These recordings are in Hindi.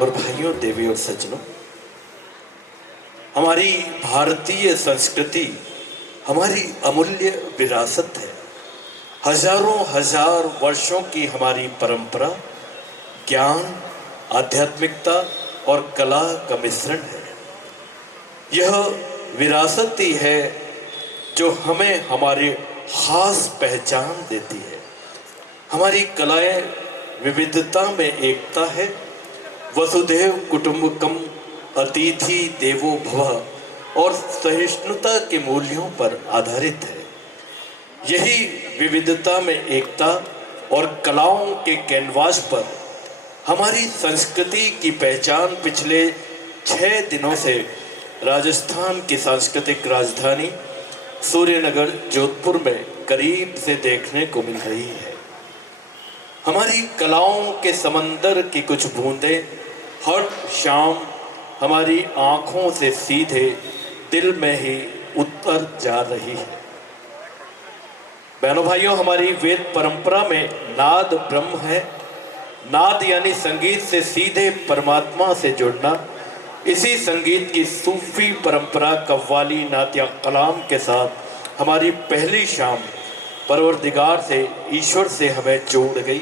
और भाइयों, देवी और सज्जनों, हमारी भारतीय संस्कृति हमारी अमूल्य विरासत है। हजारों हजार वर्षों की हमारी परंपरा ज्ञान, आध्यात्मिकता और कला का मिश्रण है। यह विरासत ही है जो हमें हमारी खास पहचान देती है। हमारी कलाएं विविधता में एकता है। वसुधैव कुटुंबकम, अतिथि देवो भव और सहिष्णुता के मूल्यों पर आधारित है। यही विविधता में एकता और कलाओं के कैनवास पर हमारी संस्कृति की पहचान पिछले 6 दिनों से राजस्थान की सांस्कृतिक राजधानी सूर्यनगर जोधपुर में करीब से देखने को मिल रही है। हमारी कलाओं के समंदर की कुछ बूंदें हर शाम हमारी आंखों से सीधे दिल में ही उतर जा रही है। बहनों भाइयों, हमारी वेद परंपरा में नाद ब्रह्म है। नाद यानी संगीत से सीधे परमात्मा से जुड़ना। इसी संगीत की सूफी परंपरा कव्वाली, नात्या कलाम के साथ हमारी पहली शाम परवरदिगार से, ईश्वर से हमें जोड़ गई।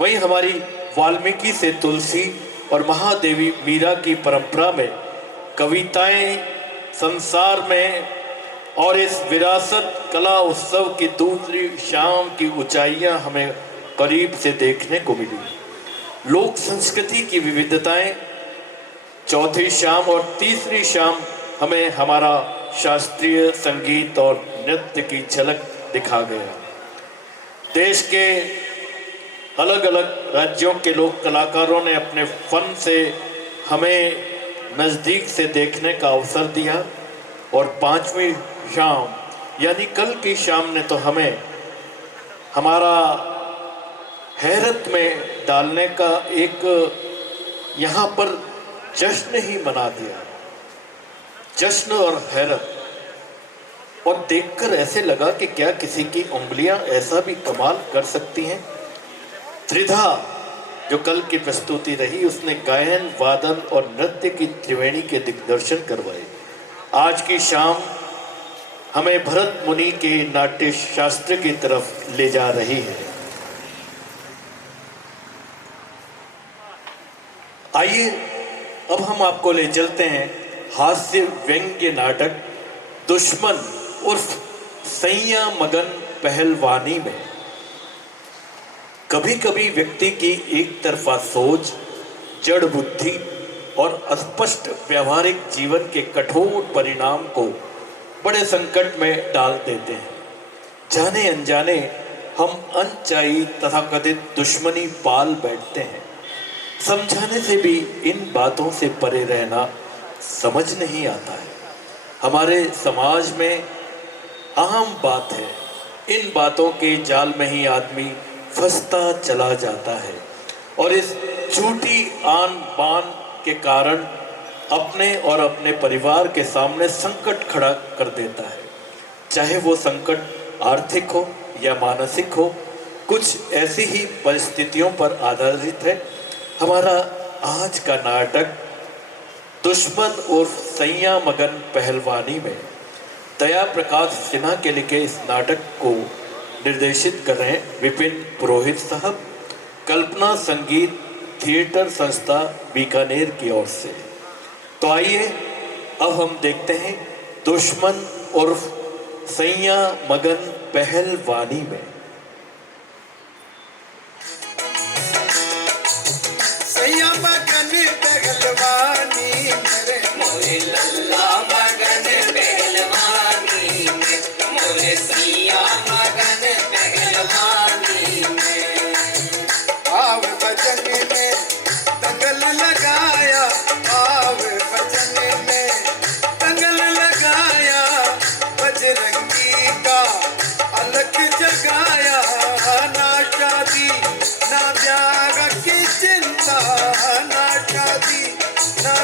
वहीं हमारी वाल्मीकि से तुलसी और महादेवी मीरा की परंपरा में कविताएं संसार में और इस विरासत कला उत्सव की दूसरी शाम की ऊंचाइयां हमें करीब से देखने को मिली। लोक संस्कृति की विविधताएं चौथी शाम और तीसरी शाम हमें हमारा शास्त्रीय संगीत और नृत्य की झलक दिखा गया। देश के अलग अलग राज्यों के लोक कलाकारों ने अपने फन से हमें नज़दीक से देखने का अवसर दिया। और पांचवी शाम यानी कल की शाम ने तो हमें हमारा हैरत में डालने का एक यहाँ पर जश्न ही मना दिया। जश्न और हैरत, और देखकर ऐसे लगा कि क्या किसी की उंगलियां ऐसा भी कमाल कर सकती हैं। त्रिधा जो कल की प्रस्तुति रही, उसने गायन, वादन और नृत्य की त्रिवेणी के दिग्दर्शन करवाए। आज की शाम हमें भरत मुनि के नाट्य शास्त्र की तरफ ले जा रही है। आइए अब हम आपको ले चलते हैं हास्य व्यंग्य नाटक दुश्मन उर्फ सैया मगन पहलवानी में। कभी कभी व्यक्ति की एक तरफा सोच, जड़ बुद्धि और अस्पष्ट व्यवहारिक जीवन के कठोर परिणाम को बड़े संकट में डाल देते हैं। जाने अनजाने हम अनचाही तथाकथित दुश्मनी पाल बैठते हैं। समझाने से भी इन बातों से परे रहना समझ नहीं आता है। हमारे समाज में आम बात है। इन बातों के जाल में ही आदमी फंसता चला जाता है और इस झूठी आन बान के कारण अपने और अपने परिवार के सामने संकट खड़ा कर देता है। चाहे वो संकट आर्थिक हो या मानसिक हो, कुछ ऐसी ही परिस्थितियों पर आधारित है हमारा आज का नाटक दुश्मन उर्फ सैया मगन पहलवानी में। दया प्रकाश सिन्हा के लिखे इस नाटक को निर्देशित कर रहे हैं विपिन पुरोहित साहब। कल्पना संगीत थिएटर संस्था बीकानेर की ओर से। तो आइए अब हम देखते हैं दुश्मन उर्फ सैया मगन पहलवानी में। सैया मगन पहलवानी मेरे मोरे लल्ला मगन पहलवानी में, मोरे सैया मगन पहलवानी में। आव भजन में दंगल लगाया, आव भजन में दंगल लगाया, बजरंगी का अलग जगाया। ना शादी ना ब्याह की चिंता, ना शादी ना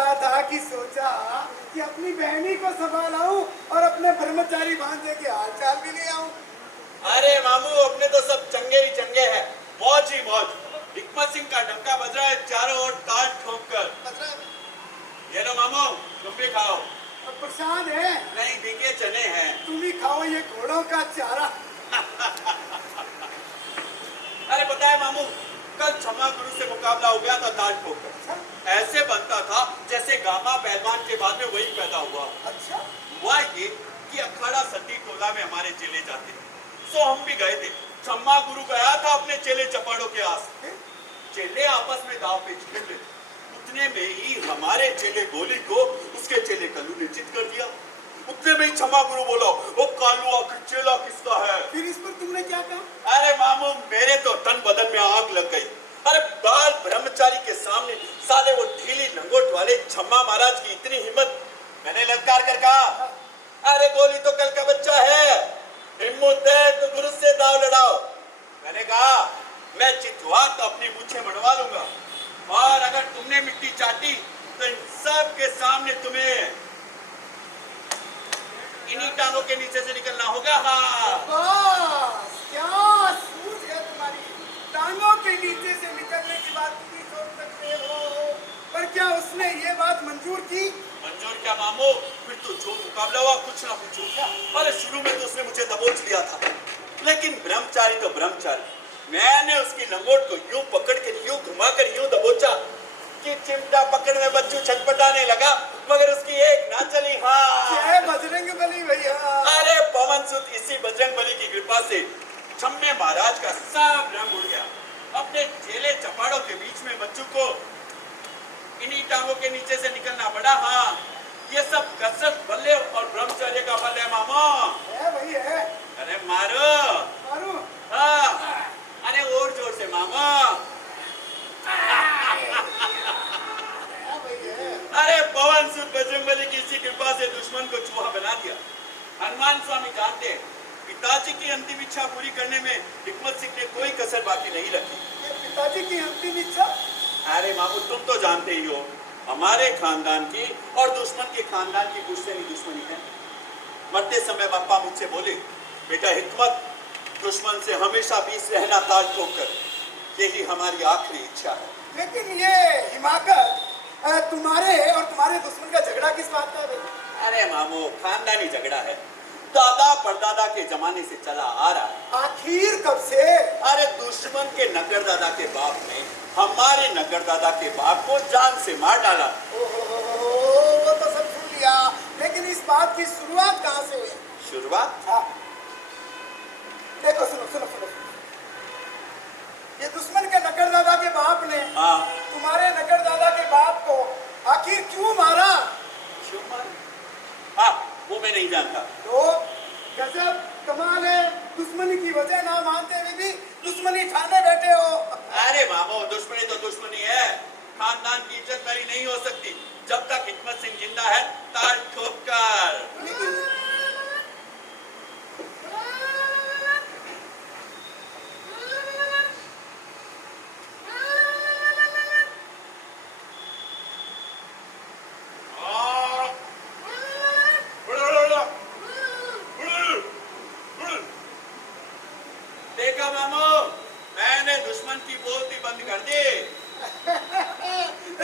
रहा था कि सोचा कि अपनी बहनी को संभालाऊं और अपने ब्रह्मचारी भांजे के हालचाल भी ले आऊं। अरे मामू अपने तो सब चंगे ही चंगे हैं, मौज ही मौज। हिकमत सिंह का डंका बज रहा है चारों ओर ताल ठोक कर। ये लो मामू, तुम भी खाओ। और प्रसाद है? नहीं, भीगे चने हैं। तुम ही खाओ ये घोड़ों का चारा। अरे पता है मामू, कल क्षमा गुरु से मुकाबला हो गया था ताल ठोक कर। ऐसे बनता था जैसे गामा पहलवान के बाद में वही पैदा हुआ। अच्छा, हुआ ये कि अखाड़ा सती टोला में हमारे चेले जाते, सो हम भी गए थे। क्षमा गुरु गया था अपने चेले चपाड़ों के आस। चेले आपस में दाव पेच खेल रहे थे। उतने में ही हमारे चेले गोली को उसके चेले कल्लू ने चित कर दिया। उतने में ही क्षमा गुरु बोला, ओ कालू आखिर चेला किसका है? फिर इस पर तुमने क्या कहा? अरे मामू, मेरे तो तन बदन में आग लग गई। अरे बाल ब्रह्मचारी के सामने साले वो ढीली लंगोट वाले क्षमा महाराज की इतनी हिम्मत। मैंने ललकार कर कहा, अरे गोली तो कल का बच्चा है, हिम्मत है तो गुरु से दाव लड़ाओ। मैंने कहा, मैं चितवा तो अपनी मूछें मड़वा लूंगा, और अगर तुमने मिट्टी चाटी तो इन सब के सामने तुम्हें इन्हीं टांगों के नीचे से निकलना होगा। हाँ बस, क्या सूझ है तुम्हारी। टांगों के नीचे से निकलने की बात तुम ही सोच सकते हो, पर क्या उसने ये बात मंजूर की? मंजूर क्या मामू, फिर तो जो मुकाबला हुआ कुछ ना पूछो क्या। अरे शुरू में तो उसने मुझे दबोच लिया था, लेकिन ब्रह्मचारी तो ब्रह्मचारी। मैंने उसकी लंगोट को यूं पकड़ के यूं घुमाकर यूं दबोचा कि चिमटा पकड़ में बच्चू छटपटाने लगा, मगर उसकी एक ना चली। हाँ, जय बजरंग बली भैया। अरे पवन सुत, इसी बजरंग बली की कृपा से छम्मे महाराज का सब रंग उड़ गया। अपने चेले चपाड़ों के बीच में बच्चों को इन्हीं टांगों के नीचे से निकलना पड़ा। हाँ, ये सब कसरत बल्ले और ब्रह्मचर्य का बल है मामा। है भाई है। अरे मारो। मारू? हाँ, अरे और जोर से मामा। अरे पवन सुत बजरंगबली की इसी कृपा से दुश्मन को चूहा बना दिया। हनुमान स्वामी जानते हैं, पिताजी की अंतिम इच्छा पूरी करने में हिकमत सिंह ने कोई कसर बाकी नहीं रखी। ये पिताजी की अंतिम इच्छा? अरे मामू, तुम तो जानते ही हो, हमारे खानदान की और दुश्मन के खानदान की पुश्तैनी दुश्मनी है। मरते समय पापा मुझसे बोले, बेटा हिकमत, दुश्मन से हमेशा बीच रहना ताल ठोक कर, यही हमारी आखिरी इच्छा है। लेकिन ये हिमाकत तुम्हारे और तुम्हारे दुश्मन का झगड़ा किस बात का है भाई? अरे मामू, खानदानी झगड़ा है, दादा परदादा के जमाने से चला आ रहा है। आखिर कब से? अरे दुश्मन के नगर दादा के बाप ने हमारे नगर दादा के बाप को जान से मार डाला। ओहो, वो तो सब सुन लिया, लेकिन इस बात की शुरुआत कहाँ से हुई? शुरुआत? हाँ, देखो सुनो सुनो सुनो, ये दुश्मन के नगर दादा के बाप ने हाँ, तुम्हारे नगर दादा के बाप को आखिर क्यों मारा? क्यों मारा? हाँ, वो मैं नहीं जानता। तो गजब कमाल है, दुश्मनी की वजह ना मानते हुए भी दुश्मनी ठाने बैठे हो। अरे मामू, दुश्मनी तो दुश्मनी है, खानदान की इज्जत मेरी नहीं हो सकती जब तक हिकमत सिंह जिंदा है। ताल ठोक कर। लेकिन देखा मामू, मैंने दुश्मन की बोलती बंद कर दी।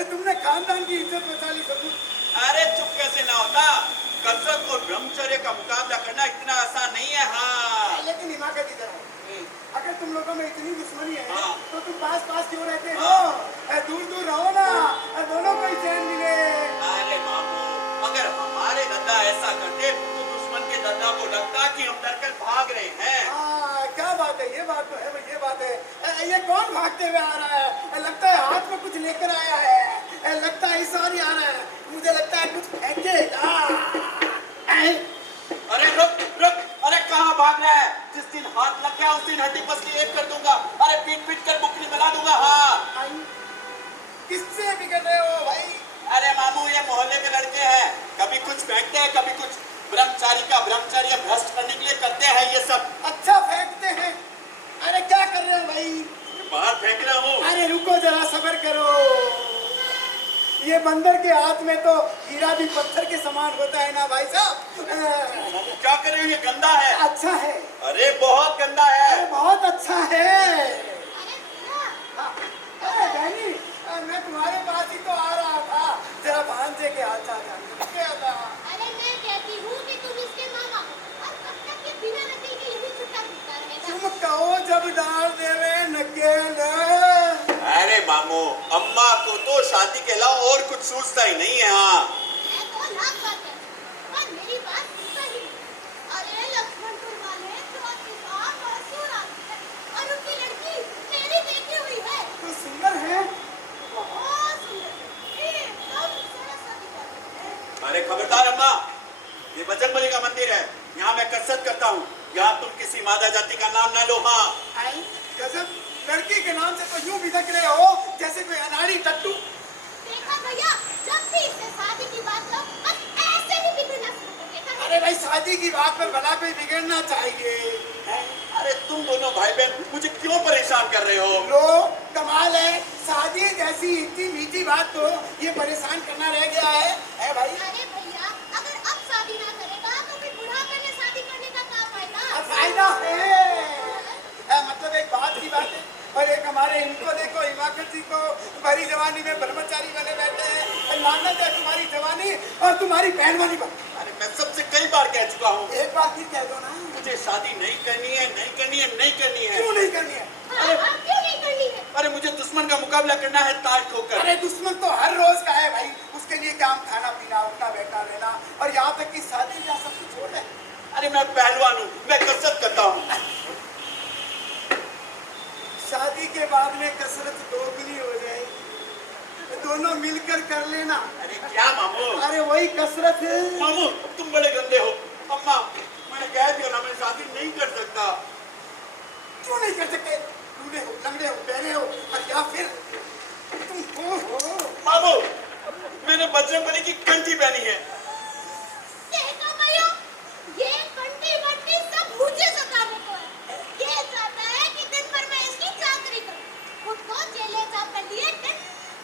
तुमने खानदान की इज्जत बचा ली सबूत। अरे चुप कैसे ना होता, कसरत और ब्रह्मचर्य का मुकाबला करना इतना आसान नहीं है। हाँ, लेकिन हिमाकत इधर आओ, अगर तुम लोगों में इतनी दुश्मनी है हाँ। तो तुम पास पास क्यों रहते हो? दूर दूर रहो ना, दोनों को ही चैन मिले। अरे मामू, अगर हमारे दादा ऐसा करते तो दुश्मन के दादा को लगता कि हम डरकर भाग रहे हैं। क्या बात है, ये बात तो है भाई, ये बात है। ये कौन भागते हुए आ रहा है? लगता है हाथ में कुछ लेकर आया है, लगता है इशारे आ रहा है, मुझे लगता है कुछ फेंकेगा। अरे रुक रुक, अरे कहाँ भाग रहा है? जिस दिन हाथ लग गया उस दिन हड्डी पसली एक कर दूंगा। अरे पीट पीट कर बुकनी बना दूंगा। हाँ, किससे बिगड़ रहे हो भाई? अरे मामू, ये मोहल्ले के लड़के हैं, कभी कुछ फेंकते हैं, कभी कुछ। ब्रह्मचारी का ब्रह्मचर्य भ्रष्ट करने के लिए करते हैं ये सब। अच्छा फेंकते हैं? अरे क्या कर रहे हो भाई? बाहर फेंक रहा हूँ। अरे रुको जरा, सब्र करो। ये बंदर के हाथ में तो हीरा भी पत्थर के समान होता है ना भाई साहब। मामू क्या कर रहे हो, ये गंदा है। अच्छा है। अरे बहुत गंदा है। अरे बहुत अच्छा है। अरे भैया, बहनी, मैं तुम्हारे पास ही तो आ रहा था, जरा भांजे के हाथ जानने क्या था। अरे मैं कहती हूँ कि तुम इसके मामा हो और कब तक ये बिना नतीजे यही छुट्टा घूमता रहेगा। तुम कहो जब डाल देवे नकेल। अरे मामू, अम्मा को तो शादी के अलावा और कुछ सोचता ही नहीं है। हाँ मैं तो लाख बात है, पर मेरी बात सुनता ही नहीं। अरे लक्ष्मणपुर वाले चौथी बार परसों आते हैं और उनकी लड़की मेरी देखी हुई है। तो सुंदर है। बहुत सुंदर, एकदम सरस्वती का। अरे खबरदार अम्मा, ये बजरंगबली का मंदिर है, यहाँ मैं कसरत करता हूँ, यहाँ तुम किसी मादा जाति का नाम न लो। हाँ आई गजब, लड़की के नाम से तो यूं बिदक रहे हो जैसे कोई अनाड़ी टट्टू। देखा भैया, जब भी इससे शादी की बात हो बस ऐसे ही बिगड़ना शुरू कर देता है। अरे भाई शादी की बात पर भला कोई बिगड़ना चाहिए। अरे तुम दोनों भाई बहन मुझे क्यों परेशान कर रहे हो। लो कमाल है, शादी जैसी इतनी मीठी बात तो ये परेशान करना रह गया है भाई। अरे भैया, अगर अब शादी ना करेगा तो फिर बुढ़ापे में शादी करने का क्या फायदा? अब फायदा है, मतलब एक बात की बात है। और एक हमारे इनको देखो, हिमाकत जी को भरी जवानी में ब्रह्मचारी बने बैठे हैं। लानत है तुम्हारी जवानी और तुम्हारी पहलवानी पर। अरे मैं सबसे कई बार कह चुका हूँ, एक बार फिर कह दो ना। मुझे शादी नहीं करनी है, नहीं करनी है, नहीं करनी है। क्यों नहीं करनी है? हाँ, क्यों नहीं करनी है? अरे मुझे दुश्मन का मुकाबला करना है ताज ठोकर। अरे दुश्मन तो हर रोज का है भाई, उसके लिए काम खाना पीना उठना बैठना रहना और यहाँ तक कि शादी ब्याह सब कुछ छोड़ दे। अरे मैं पहलवान हूँ, मैं कसरत करता हूँ। शादी के बाद में कसरत दोगुनी हो जाए, दोनों मिलकर कर लेना। अरे क्या मामू। अरे वही कसरत है। मामू तुम बड़े गंदे हो। अम्मा मैंने कह दिया ना, मैं शादी नहीं कर सकता। क्यों नहीं कर सकते? लूले हो, लंगड़े हो, बहरे हो और या फिर तुम हो। मामू मैंने बजरंगबली की कंठी पहनी है। देखा भैया, ये कंटी वंटी सब मुझे सताने को है। ये चाहता है कि दिन भर मैं इसकी चाकरी करूं, खुद को जेले जा कर लिए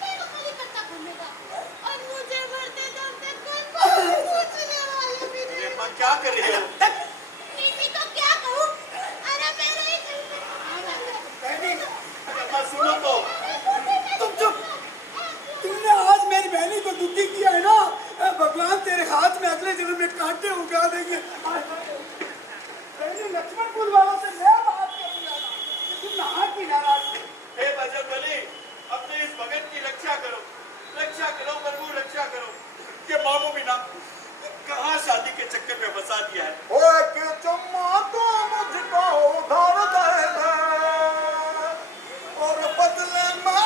बेवकूफी करता घूमेगा और मुझे मरते दम तक कोई पूछने वाला भी नहीं। अरे माँ क्या कर रही हो। नहीं तो क्या कहूँ? अरे मेरे ही बहनी, अम्मा सुनो तो। तुम चुप। तुमने आज मेरी बहनी को दुखी किया है ना, भगवान तेरे हाथ में अगले जन्म में कांटे उगा देंगे। बहनी लक्ष्मणपुर वालों से मैं बात करूंगा, तुम नहा की नाराज। हे बजरंगबली, अपने इस भगत की रक्षा करो, रक्षा करो प्रभु, रक्षा करो। ये मामू भी ना कहाँ शादी के चक्कर में फंसा दिया है। ओए के चम्मा तो मुझको उधार दे दे और बदले में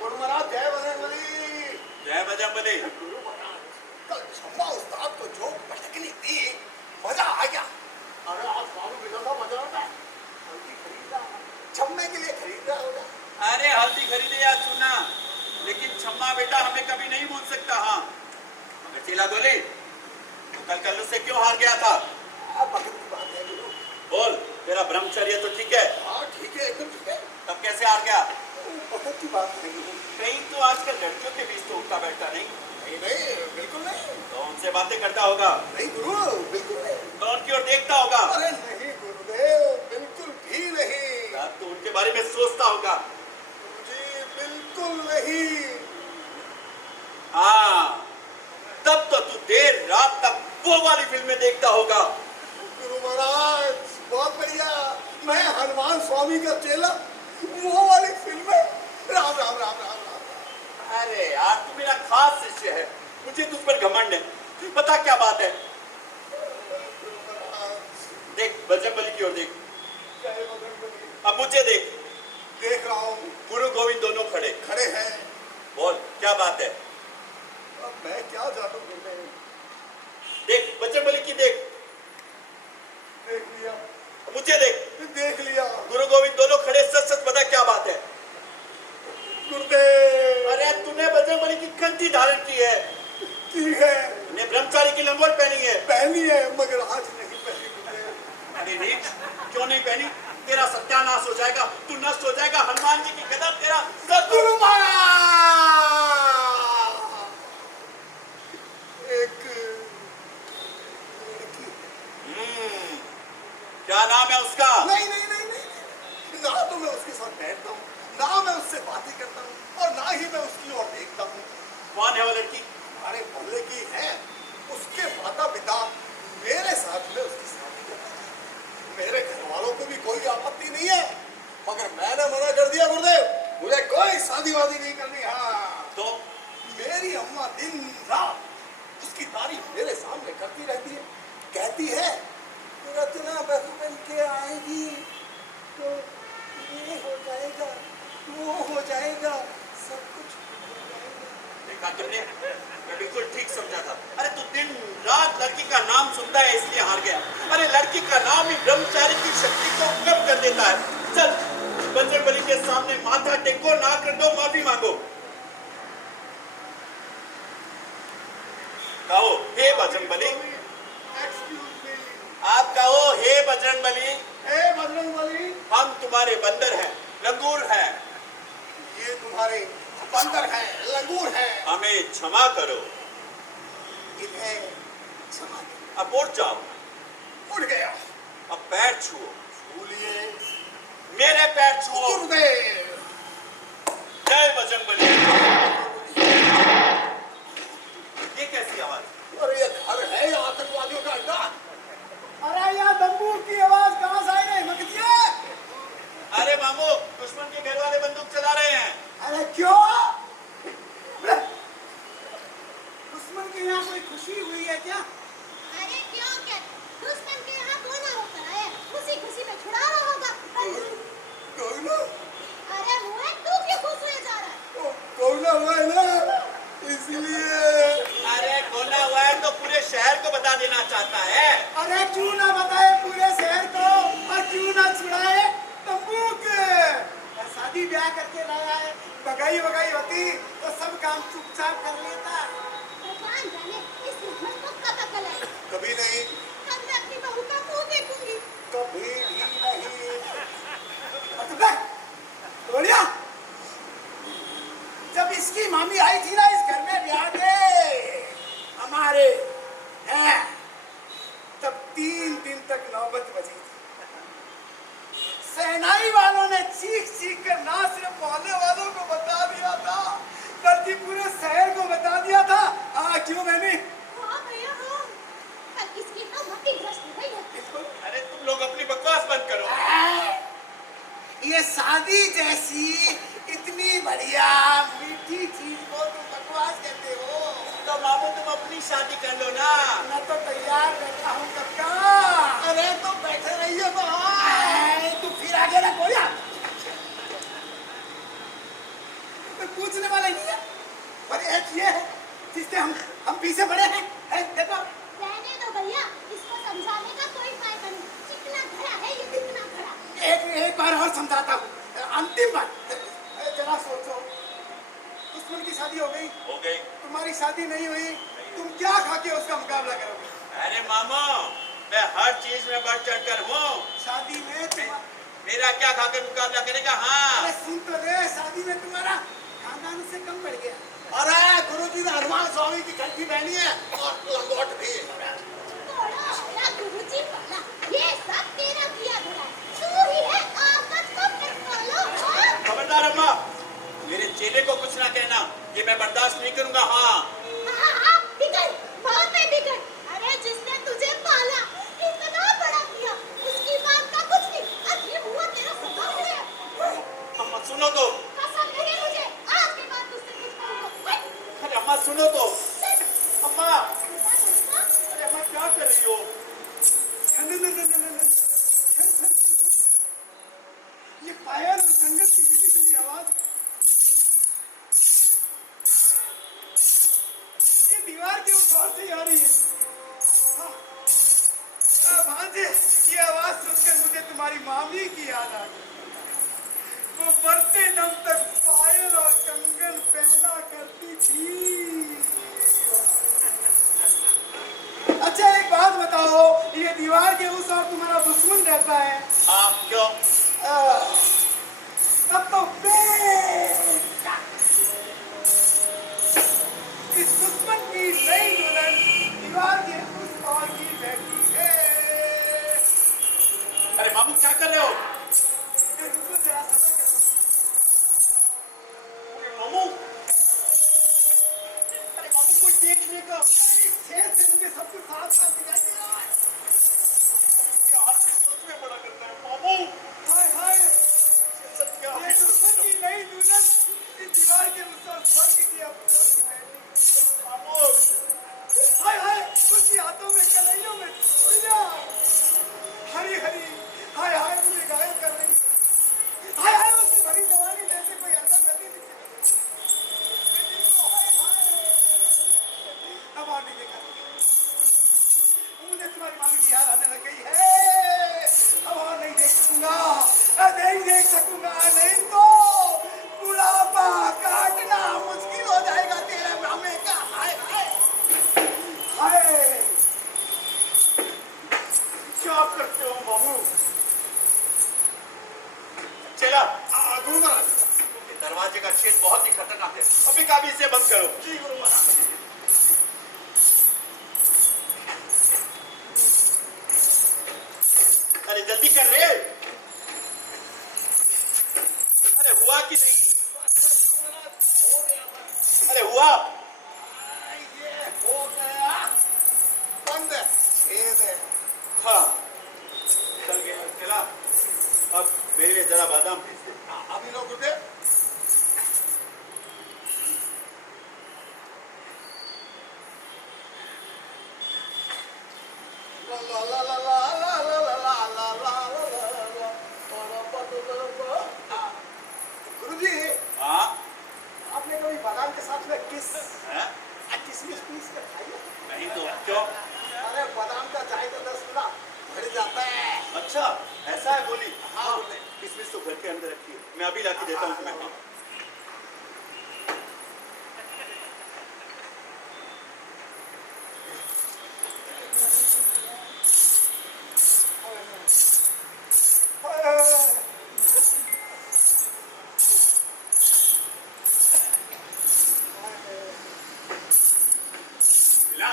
गुरु महाराज जय बजरंगबली। जय बजरंगबली। कल छम्मा उस्ताद को जो पटकनी दी, मजा आ गया। अरे आज बाबू बिना था मजा आता। हल्दी खरीदा, छम्मे के लिए खरीदा होगा। अरे हल्दी खरीदे या चूना, लेकिन छम्मा बेटा हमें कभी नहीं भूल सकता। हाँ मगर चीला गोली, तो कल कल्लू से क्यों हार गया था। वक्त की बात है गुरु। बोल, तेरा ब्रह्मचर्य तो ठीक है। हाँ ठीक है, एकदम ठीक है। तब कैसे हार गया। वक्त की बात है गुरु। कहीं तो आजकल लड़कियों के बीच तो उठता बैठता नहीं। नहीं बिल्कुल नहीं। तो उनसे बातें करता होगा। नहीं गुरु, बिल्कुल नहीं। तो उनकी ओर देखता होगा। अरे नहीं गुरुदेव, बिल्कुल भी नहीं। अब तो उनके बारे में सोचता होगा। जी बिल्कुल नहीं। हाँ तब तो तू देर रात तक वो वाली फिल्में देखता होगा। गुरु महाराज बहुत बढ़िया, मैं हनुमान स्वामी का चेला, वो वाली फिल्में। राम राम राम राम राम। अरे यार तू मेरा खास शिष्य है, मुझे तुझ पर घमंड है। बता क्या बात है। देख बजरंगबली की ओर देख, जय बजरंगबली। अब मुझे देख। देख रहा हूँ, गुरु गोविंद दोनों खड़े। खड़े हैं। बोल क्या बात है। अब मैं क्या जानू गुरुदेव। देख बजरंगबली की देख, देख लिया, मुझे देख। देख लिया गुरु गोविंद दोनों खड़े, सच सच बता क्या बात है। गुरुदेव। अरे तूने बजरंगबली की कंठी धारण की है, की है, तूने ब्रह्मचारी की लंगोट पहनी है। पहनी है, मगर आज नहीं पहनी गुरुदेव। अरे रीछ क्यों नहीं पहनी। तेरा सत्यानाश हो जाएगा, तू नष्ट हो जाएगा। हनुमान जी की गदा तेरा सर एक लड़की। क्या नाम है उसका? नहीं नहीं नहीं नहीं, ना तो मैं उसके साथ बैठता हूँ, ना मैं उससे बातें करता हूँ, और ना ही मैं उसकी ओर देखता हूँ। कौन है वो लड़की? हमारे मोहल्ले की है। उसके माता पिता मेरे साथ में उसकी शादी करना चाहते। मेरे घर वालों को भी कोई आपत्ति नहीं है, मगर मैंने मना कर दिया गुरुदेव, मुझे कोई शादी वादी नहीं करनी। हाँ तो मेरी अम्मा दिन रात उसकी तारीफ मेरे सामने करती रहती है, कहती है रचना बहू बन के आएगी तो ये हो जाएगा, वो हो जाएगा, सब कुछ हो जाएगा। देखा तुमने, मैं बिल्कुल ठीक समझा था। अरे तू दिन रात लड़की का नाम सुनता है इसलिए हार गया। अरे लड़की का नाम ही ब्रह्मचारी की शक्ति को कम कर देता है। चल बजरंगबली के सामने माथा टेको, ना कर दो, माफी मांगो। कहो हे बजरंगबली। आप कहो हे बजरंगबली। हे बजरंगबली, हम तुम्हारे बंदर हैं, लंगूर हैं। ये तुम्हारे बंदर है, लंगूर है, हमें क्षमा करो। इन्हें क्षमा करो। अब उठ जाओ। उठ गया। अब पैर छुओ। भूलिए मेरे पैर छुओ। गुरुदेव। जय बजरंगबली। ये कैसी आवाज? और ये घर है या आतंकवादियों का अड्डा? अरे यहाँ बंदूक की आवाज कहाँ से आई रही मगजिया? अरे मामू, दुश्मन के घर वाले बंदूक चला रहे हैं। अरे क्यों? दुश्मन के यहाँ कोई खुशी हुई है क्या? अरे क्यों क्या? दुश्मन के यहाँ गोना होता है, खुशी खुशी में छुड़ा रहा होगा। कोयना? अरे मुए तू क्यों खुश रह जा रहा है? कोयना हुआ है ना, इसलिए। अरे गोला हुआ है तो पूरे शहर को बता देना चाहता है। अरे क्यों ना बताए पूरे शहर को, और क्यों ना छुड़ाए तंबूक? शादी ब्याह करके लाया है, बगाई वगाई होती तो सब काम चुपचाप कर लेता। भगवान जाने इस दुश्मन को कब अकल आएगी। कभी नहीं, कब मैं अपनी बहू का मुंह देखूंगी। कभी भी नहीं। तोड़िया, जब इसकी मामी आई थी ना इस घर में ब्याह के हमारे हैं, तब 3 दिन तक नौबत बजी थी। सेनाई वालों ने चीख चीख कर ना सिर्फ मोहल्ले वालों को बता दिया था, बल्कि पूरे शहर को बता दिया था। क्यों मैंने? हाँ भैया हाँ, पर इसकी तो मति भ्रष्ट हो गई है। अरे तुम लोग अपनी बकवास बंद करो। ये शादी जैसी इतनी बढ़िया मीठी चीज को तुम बकवास कहते हो? तो मामू तुम अपनी शादी कर लो ना। मैं तो तैयार बैठा हूँ कब का। अरे तो बैठे रहिए तो। तू फिर आगे ना बोला, तो पूछने वाला नहीं है। पर एक ये है जिससे हम पीछे पड़े हैं। देखो रहने दो भैया, इसको समझाने का कोई फायदा नहीं। कितना घड़ा है ये, कितना घड़ा। एक बार और समझाता हूँ, अंतिम बार। जरा सोचो, दुश्मन की शादी हो गई, तुम्हारी शादी नहीं हुई, तुम क्या खा के उसका मुकाबला करोगे? अरे मामू, मैं हर चीज में बढ़ चढ़ कर हूँ। शादी में मेरा क्या खाकर मुकाबला करेगा? हाँ अरे सुन तो ले, शादी में तुम्हारा खानदान से कम बढ़ गया। अरे गुरुजी ने हनुमान स्वामी की कंठी पहनी है और लंगोट भी। गुरुजी बोला, ये सब तेरा किया धरा है, तू ही है आफत को टटोलो। खबरदार अम्मा, मेरे चेले को कुछ ना कहना, ये मैं बर्दाश्त नहीं करूंगा। हाँ बिगड़, बहुत है बिगड़। अरे जिसने तुझे पाला, इतना बड़ा किया, उसकी बात का कुछ नहीं। अब ये हुआ तेरा सदा है। अम्मा सुनो तो। कसम नहीं मुझे, आज के बाद तुझसे कुछ कहूँगा। अरे अम्मा सुनो तो। अम्मा, अरे अम्मा क्या कर रही हो? ये पायल और संगत की मिली जुली आवाज, ये दीवार के उस ओर से ही आ रही है। भांजे, ये आवाज सुनकर मुझे तुम्हारी मामी की याद आ गई। वो मरते दम तक पायल और कंगन पहना करती थी। अच्छा एक बात बताओ, ये दीवार के उस ओर तुम्हारा दुश्मन रहता है? हाँ क्यों? अरे मामू क्या कर रहे हो? रुको जरा, सबर करो। मामू, अरे मामू कोई देखने का। छेद से मुझे सब कुछ साफ साफ दिखाई दे रहा है। ये आदमी सच में बड़ा करता है मामू। हाय हाय, सब क्या ये दुश्मन की नई दुल्हन इस दीवार के मुझसे स्वर्ग की अपनी पहनी। मामू, हाय हाय, उसकी हाथों में कलाइयों में चूड़ियां हरी हरी, हाय हाय मुझे घायल कर रही। हाय हाय, उसकी भरी जवानी जैसे कोई अंदर गति दिखे। अब और नहीं देखा, मुझे तुम्हारी मामी की याद आने लग गई है। अब और नहीं देख सकूंगा, नहीं देख सकूंगा, नहीं तो बुढ़ापा काटना मुश्किल हो जाएगा तेरे मामे का। हाय हाय हाय, क्या करते हो मामू? चला, गुरु महाराज। ये दरवाजे का छेद बहुत ही खतरनाक है, अभी का भी इसे बंद करो। जी गुरु महाराज। अरे जल्दी कर रे। अरे हुआ कि नहीं? अरे हुआ। ये हो गया बंद, छेद है। हाँ, चल गया। चला, अब मेरे लिए जरा बादाम पीस दे। अभी लोग उठे। गुरुजी, हाँ? आपने कभी बादाम के साथ में हैं? किशमिश पीस कर खाई है? नहीं तो क्यों? अरे बादाम का जायका 10 गुना बढ़ जाता है। अच्छा, ऐसा है बोली। हाँ। किसमिस तो घर के अंदर रखी है, मैं अभी लाके देता हूँ तुम्हें। चला,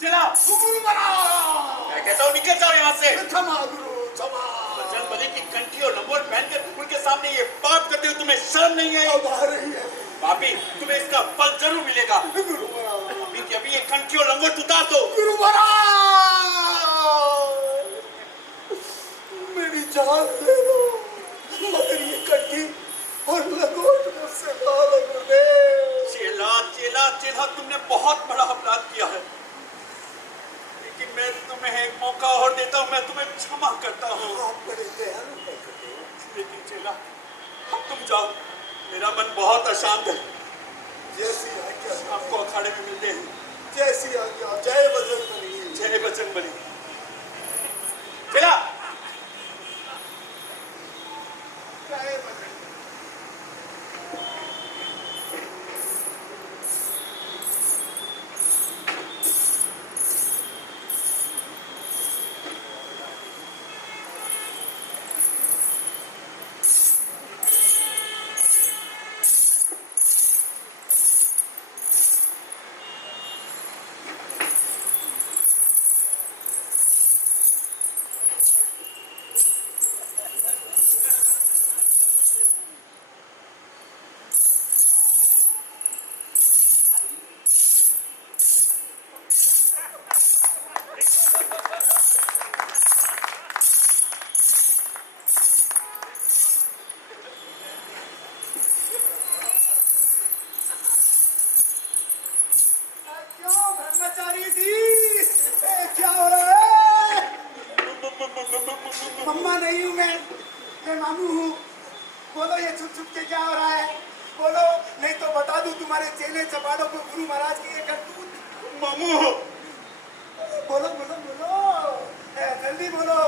चला। गुरु महाराज, मैं कहता हूँ निकल जाओ यहाँ से। क्षमा गुरु, क्षमा। बजरंग बली की कंठी और लंगोट पहनकर उनके सामने ये पाप करते हो, तुम्हें शर्म नहीं है? अब आ रही है पापी, तुम्हें इसका फल जरूर मिलेगा। गुरु महाराज। अभी के अभी ये कंठी और लंगोट उतार दो। गुरु महाराज, मेरी जान ले लो, मगर ये कंठी और लंगोट मुझसे ना लगने। चेला चेला चेला, तुमने बहुत बड़ा अपराध किया है, लेकिन मैं तुम्हें एक मौका और देता हूँ, मैं तुम्हें क्षमा करता हूँ। आप बड़े दयालु हैं गुरुदेव। लेकिन चेला, अब तुम जाओ, मेरा मन बहुत अशांत है। जैसी आज्ञा, आपको अखाड़े में मिलते हैं। जैसी आज्ञा। जय बजरंगबली। जय बजरंग बली। चला। जय बजरंग। मम्मा नहीं हूँ मैं मामू हूँ। बोलो ये छुप छुप के क्या हो रहा है? बोलो, नहीं तो बता दूं तुम्हारे चेले चपाड़ों को गुरु महाराज की ये करतूत। मामू, बोलो बोलो बोलो, जल्दी बोलो।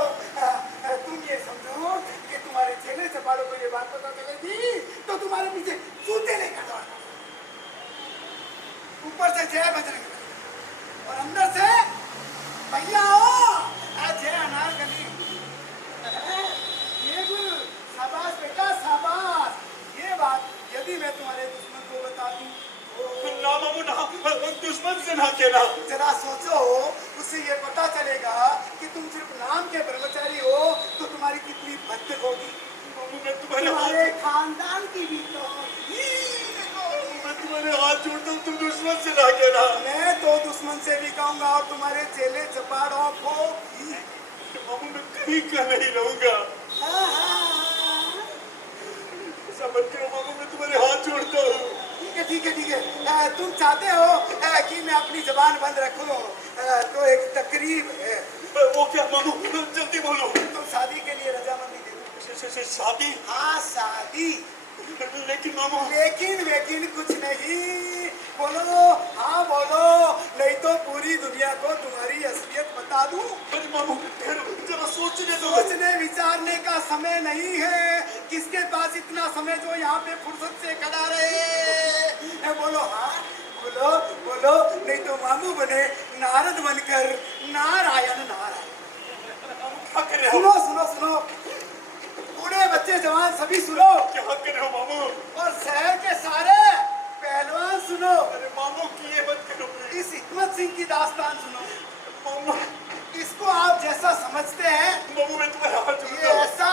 तुम ये समझो कि तुम्हारे चेले चपाड़ों को ये बात पता चलेगी तो तुम्हारे पीछे जूते लेकर दौड़ना। ऊपर से जय बजरंग और अंदर से भैया हो जय अनारकली। ये गुरु, शाबाश बेटा शाबाश। ये बात यदि मैं तुम्हारे दुश्मन को बता दूं ना मामू ना, दुश्मन से ना कहना। जरा सोचो, उससे ये पता चलेगा कि तुम सिर्फ नाम के ब्रह्मचारी हो तो तुम्हारी दामन से भी कहूंगा और तुम्हारे चेले चपाड़ों को भी। मामू मैं कहीं का नहीं रहूंगा। हाँ, हाँ, ऐसा मत करो मामू, मैं तुम्हारे हाथ जोड़ता हूँ। ठीक है ठीक है ठीक है। तुम चाहते हो कि मैं अपनी जबान बंद रखूं, तो एक तकरीब है। वो क्या मामू, जल्दी बोलो। तुम शादी के लिए रजामंदी दे दो। शादी? हाँ शादी। लेकिन मामू। लेकिन कुछ नहीं। बोलो हाँ बोलो, नहीं तो पूरी दुनिया को तुम्हारी असलियत बता दूं। अरे मामू जरा सोचने दो। सोचने विचारने का समय नहीं है। किसके पास इतना समय जो यहाँ पे फुर्सत से खड़ा रहे। बोलो हाँ बोलो बोलो, नहीं तो मामू बने नारद बनकर नारायण नारायण। क्या कर रहे हो? सुनो सुनो सुनो, बूढ़े बच्चे जवान सभी सुनो। क्या कर रहे हो मामू? और शहर के सारे पहलवान सुनो। अरे मामू की ये मत करो please। इस हिकमत सिंह की दास्तान सुनो। मामू इसको आप जैसा समझते हैं मामू मैं तुम्हारे हाथ ये जोड़ता हूँ। ऐसा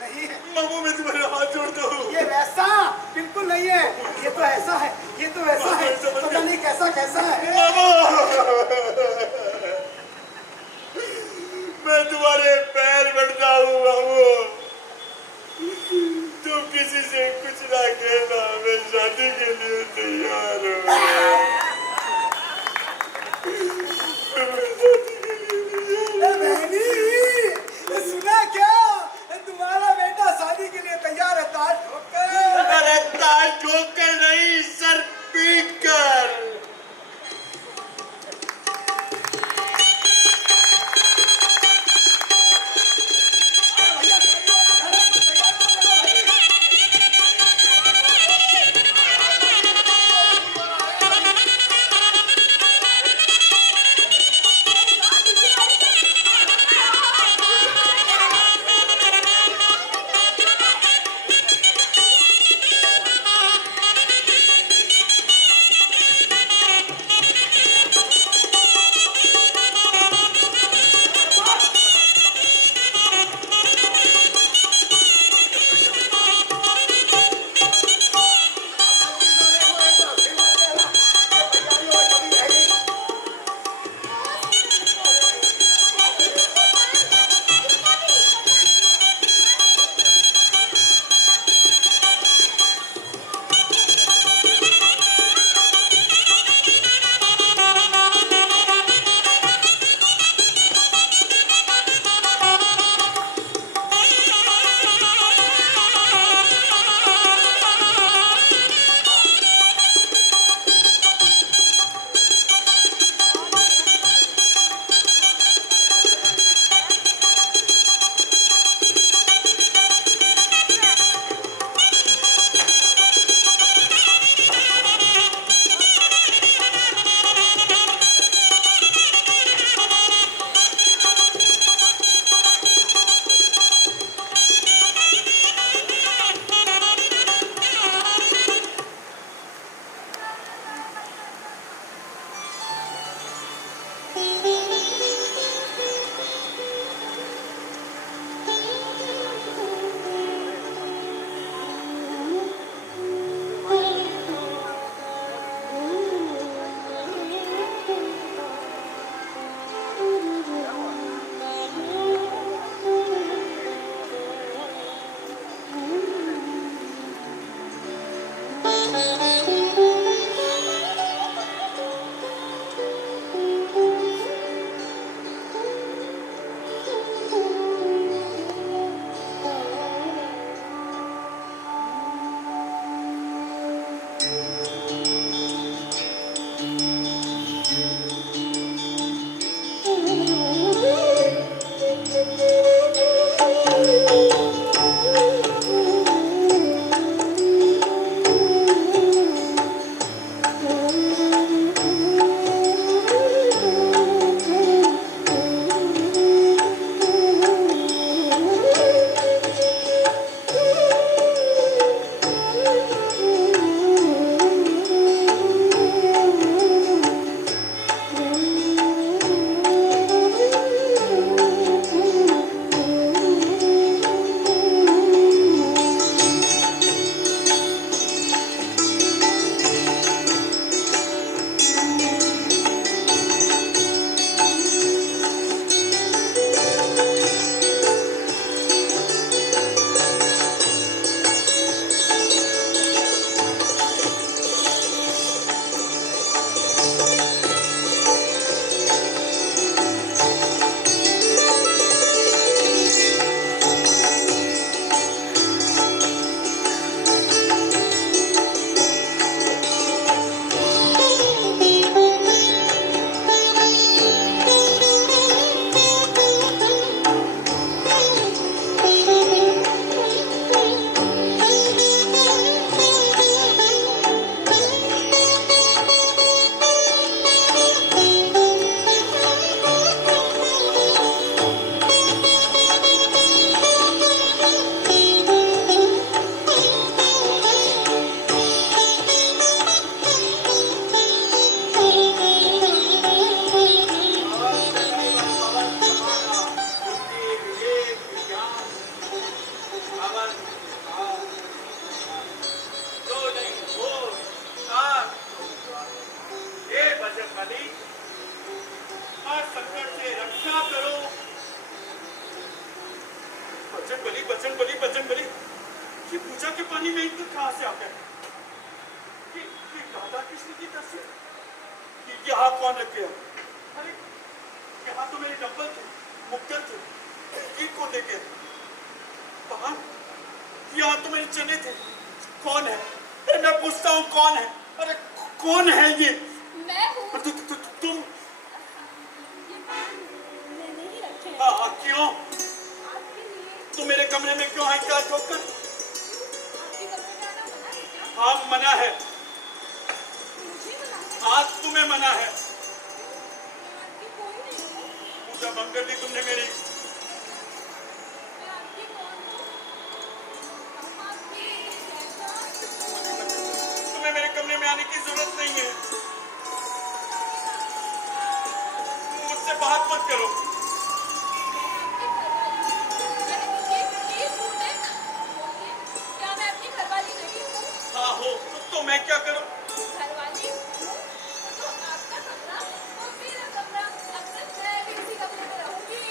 नहीं है, मामू मैं तुम्हारे हाथ जोड़ता हूँ। ये वैसा बिल्कुल नहीं है। ये तो ऐसा है, ये तो ऐसा है, पता नहीं कैसा कैसा है। मामू मैं तुम्हारे पैर बढ़ता हूँ मामू। तुम किसी से कुछ ना कहना, मैं शादी के लिए तैयार हूँ। बहनी सुना क्या, तुम्हारा बेटा शादी के लिए तैयार है। ताज ठोकर। अरे ताज ठोकर नहीं, सर पीट कर। बजरंग बली, ये पूजा के पानी में इनको कहाँ से आ गए? ये राधा कृष्ण की तस्वीर, ये यहाँ कौन रख गया? अरे यहाँ तो मेरे डब्बल थे, मुक्तल थे, ये कौन दे गया? बाहर यहाँ तो मेरे चने थे, कौन है? अरे मैं पूछता हूँ कौन है? अरे कौन है ये? मैं हूँ। तुम? ये मैंने ही रखे हैं। हाँ, क्यों? आपके लिए। तुम मेरे कमरे में क्यों आई क्या ठोक कर? आपके कमरे में आना मना है क्या? हाँ मना है। मुझे मना है? हाँ तुम्हें मना है। मैं आपकी कोई नहीं हूँ। पूजा भंग कर दी तुमने मेरी। मैं आपकी कौन हूँ? हम आपकी कैसा? तुम्हें मेरे कमरे में आने की जरूरत नहीं है। मुझसे बात मत करो। क्या मैं अपनी घरवाली नहीं हूँ? हाँ हो तो मैं क्या करूं? घरवाली हूँ तो आपका कमरा और मेरा कमरा, अक्सर मैं भी इसी कमरे में रहूंगी।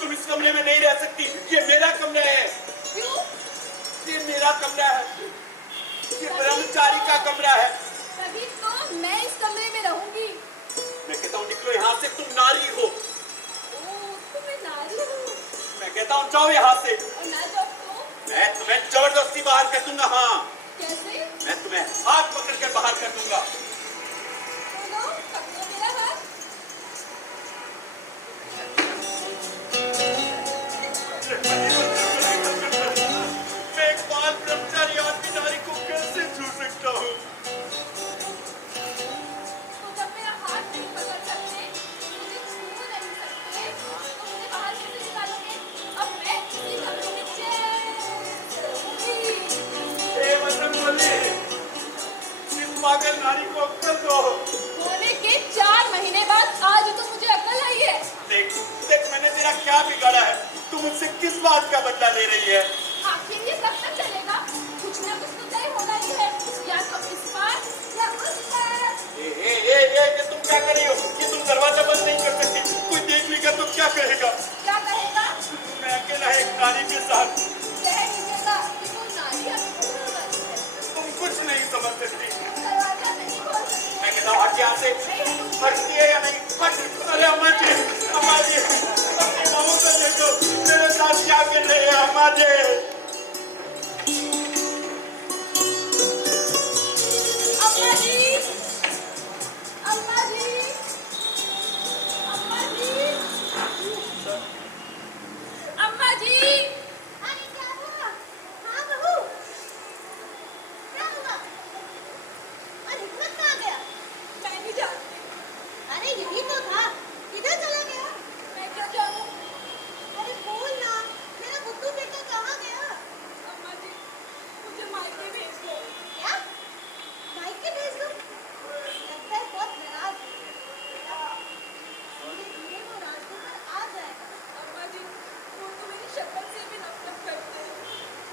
तुम इस कमरे में नहीं रह सकती, ये मेरा कमरा है। क्यों? ये मेरा कमरा है, ये ब्रह्मचारी का कमरा है। तभी तो मैं इस कमरे में रहूंगी। मैं कहता हूँ निकलो यहाँ से, तुम नारी हो। ओह, तो मैं नारी हूँ। मैं कहता हूँ जाओ यहाँ से। और ना जाओ तो? मैं तुम्हें जबरदस्ती बाहर कर दूंगा। हाँ कैसे? मैं तुम्हें हाथ पकड़ कर बाहर कर दूंगा। बोलो, पकड़ो मेरा हाथ। मैं एक बाल ब्रह्मचारी आदमी नारी को कैसे छू सकता हूँ? तो जब मेरा हाथ नहीं पकड़ सकते, मुझे छू नहीं सकते, तो मुझे बाहर कैसे निकालोगे? अब मैं इसी कमरे में चैन से रहूंगी। हे बजरंगबली, इस पागल नारी को अक्ल दो। होने के 4 महीने बाद आज तो मुझे अकल आई है। देख देख मैंने तेरा क्या बिगाड़ा है? तू मुझसे किस बात का बदला ले रही है? आखिर ये कब तक चलेगा? कुछ ना कुछ तो तय होना ही है, या तो इस बार या उस बार। ये तुम क्या कर रही हो? ये तुम दरवाजा बंद नहीं कर सकती। कोई देख लेगा तो क्या कहेगा? क्या कहेगा? मैं अकेला एक नारी के साथ। कह दीजिएगा कि वो नारी अक्सर बनी है। तुम कुछ नहीं समझ सकती। दरवाजा नहीं खोल सकती। मैं कहता हूँ हट यहाँ से। हटती है या नहीं? हट। अरे अम्मा जी, अपनी बहू को देखो, मेरे साथ क्या कर रहे हैं अम्मा जी? अम्मा जी, अम्मा जी, अम्मा जी, अम्मा जी। अरे क्या हुआ? हाँ बहू, क्या हुआ? अरे हिम्मत कहाँ गया? मैं नहीं जानती। अरे यही तो था, किधर चला गया? मैं क्या जानूं? अरे बोल ना, मेरा बुद्धू बेटा कहाँ गया? अम्मा जी, मुझे मायके भेज दो। क्या? मायके भेज दो? लगता है बहुत नाराज है। धीरे धीरे वो रास्ते पर आ जाएगा। अम्मा जी, वो तो मेरी शक्ल से भी नफरत करते हैं।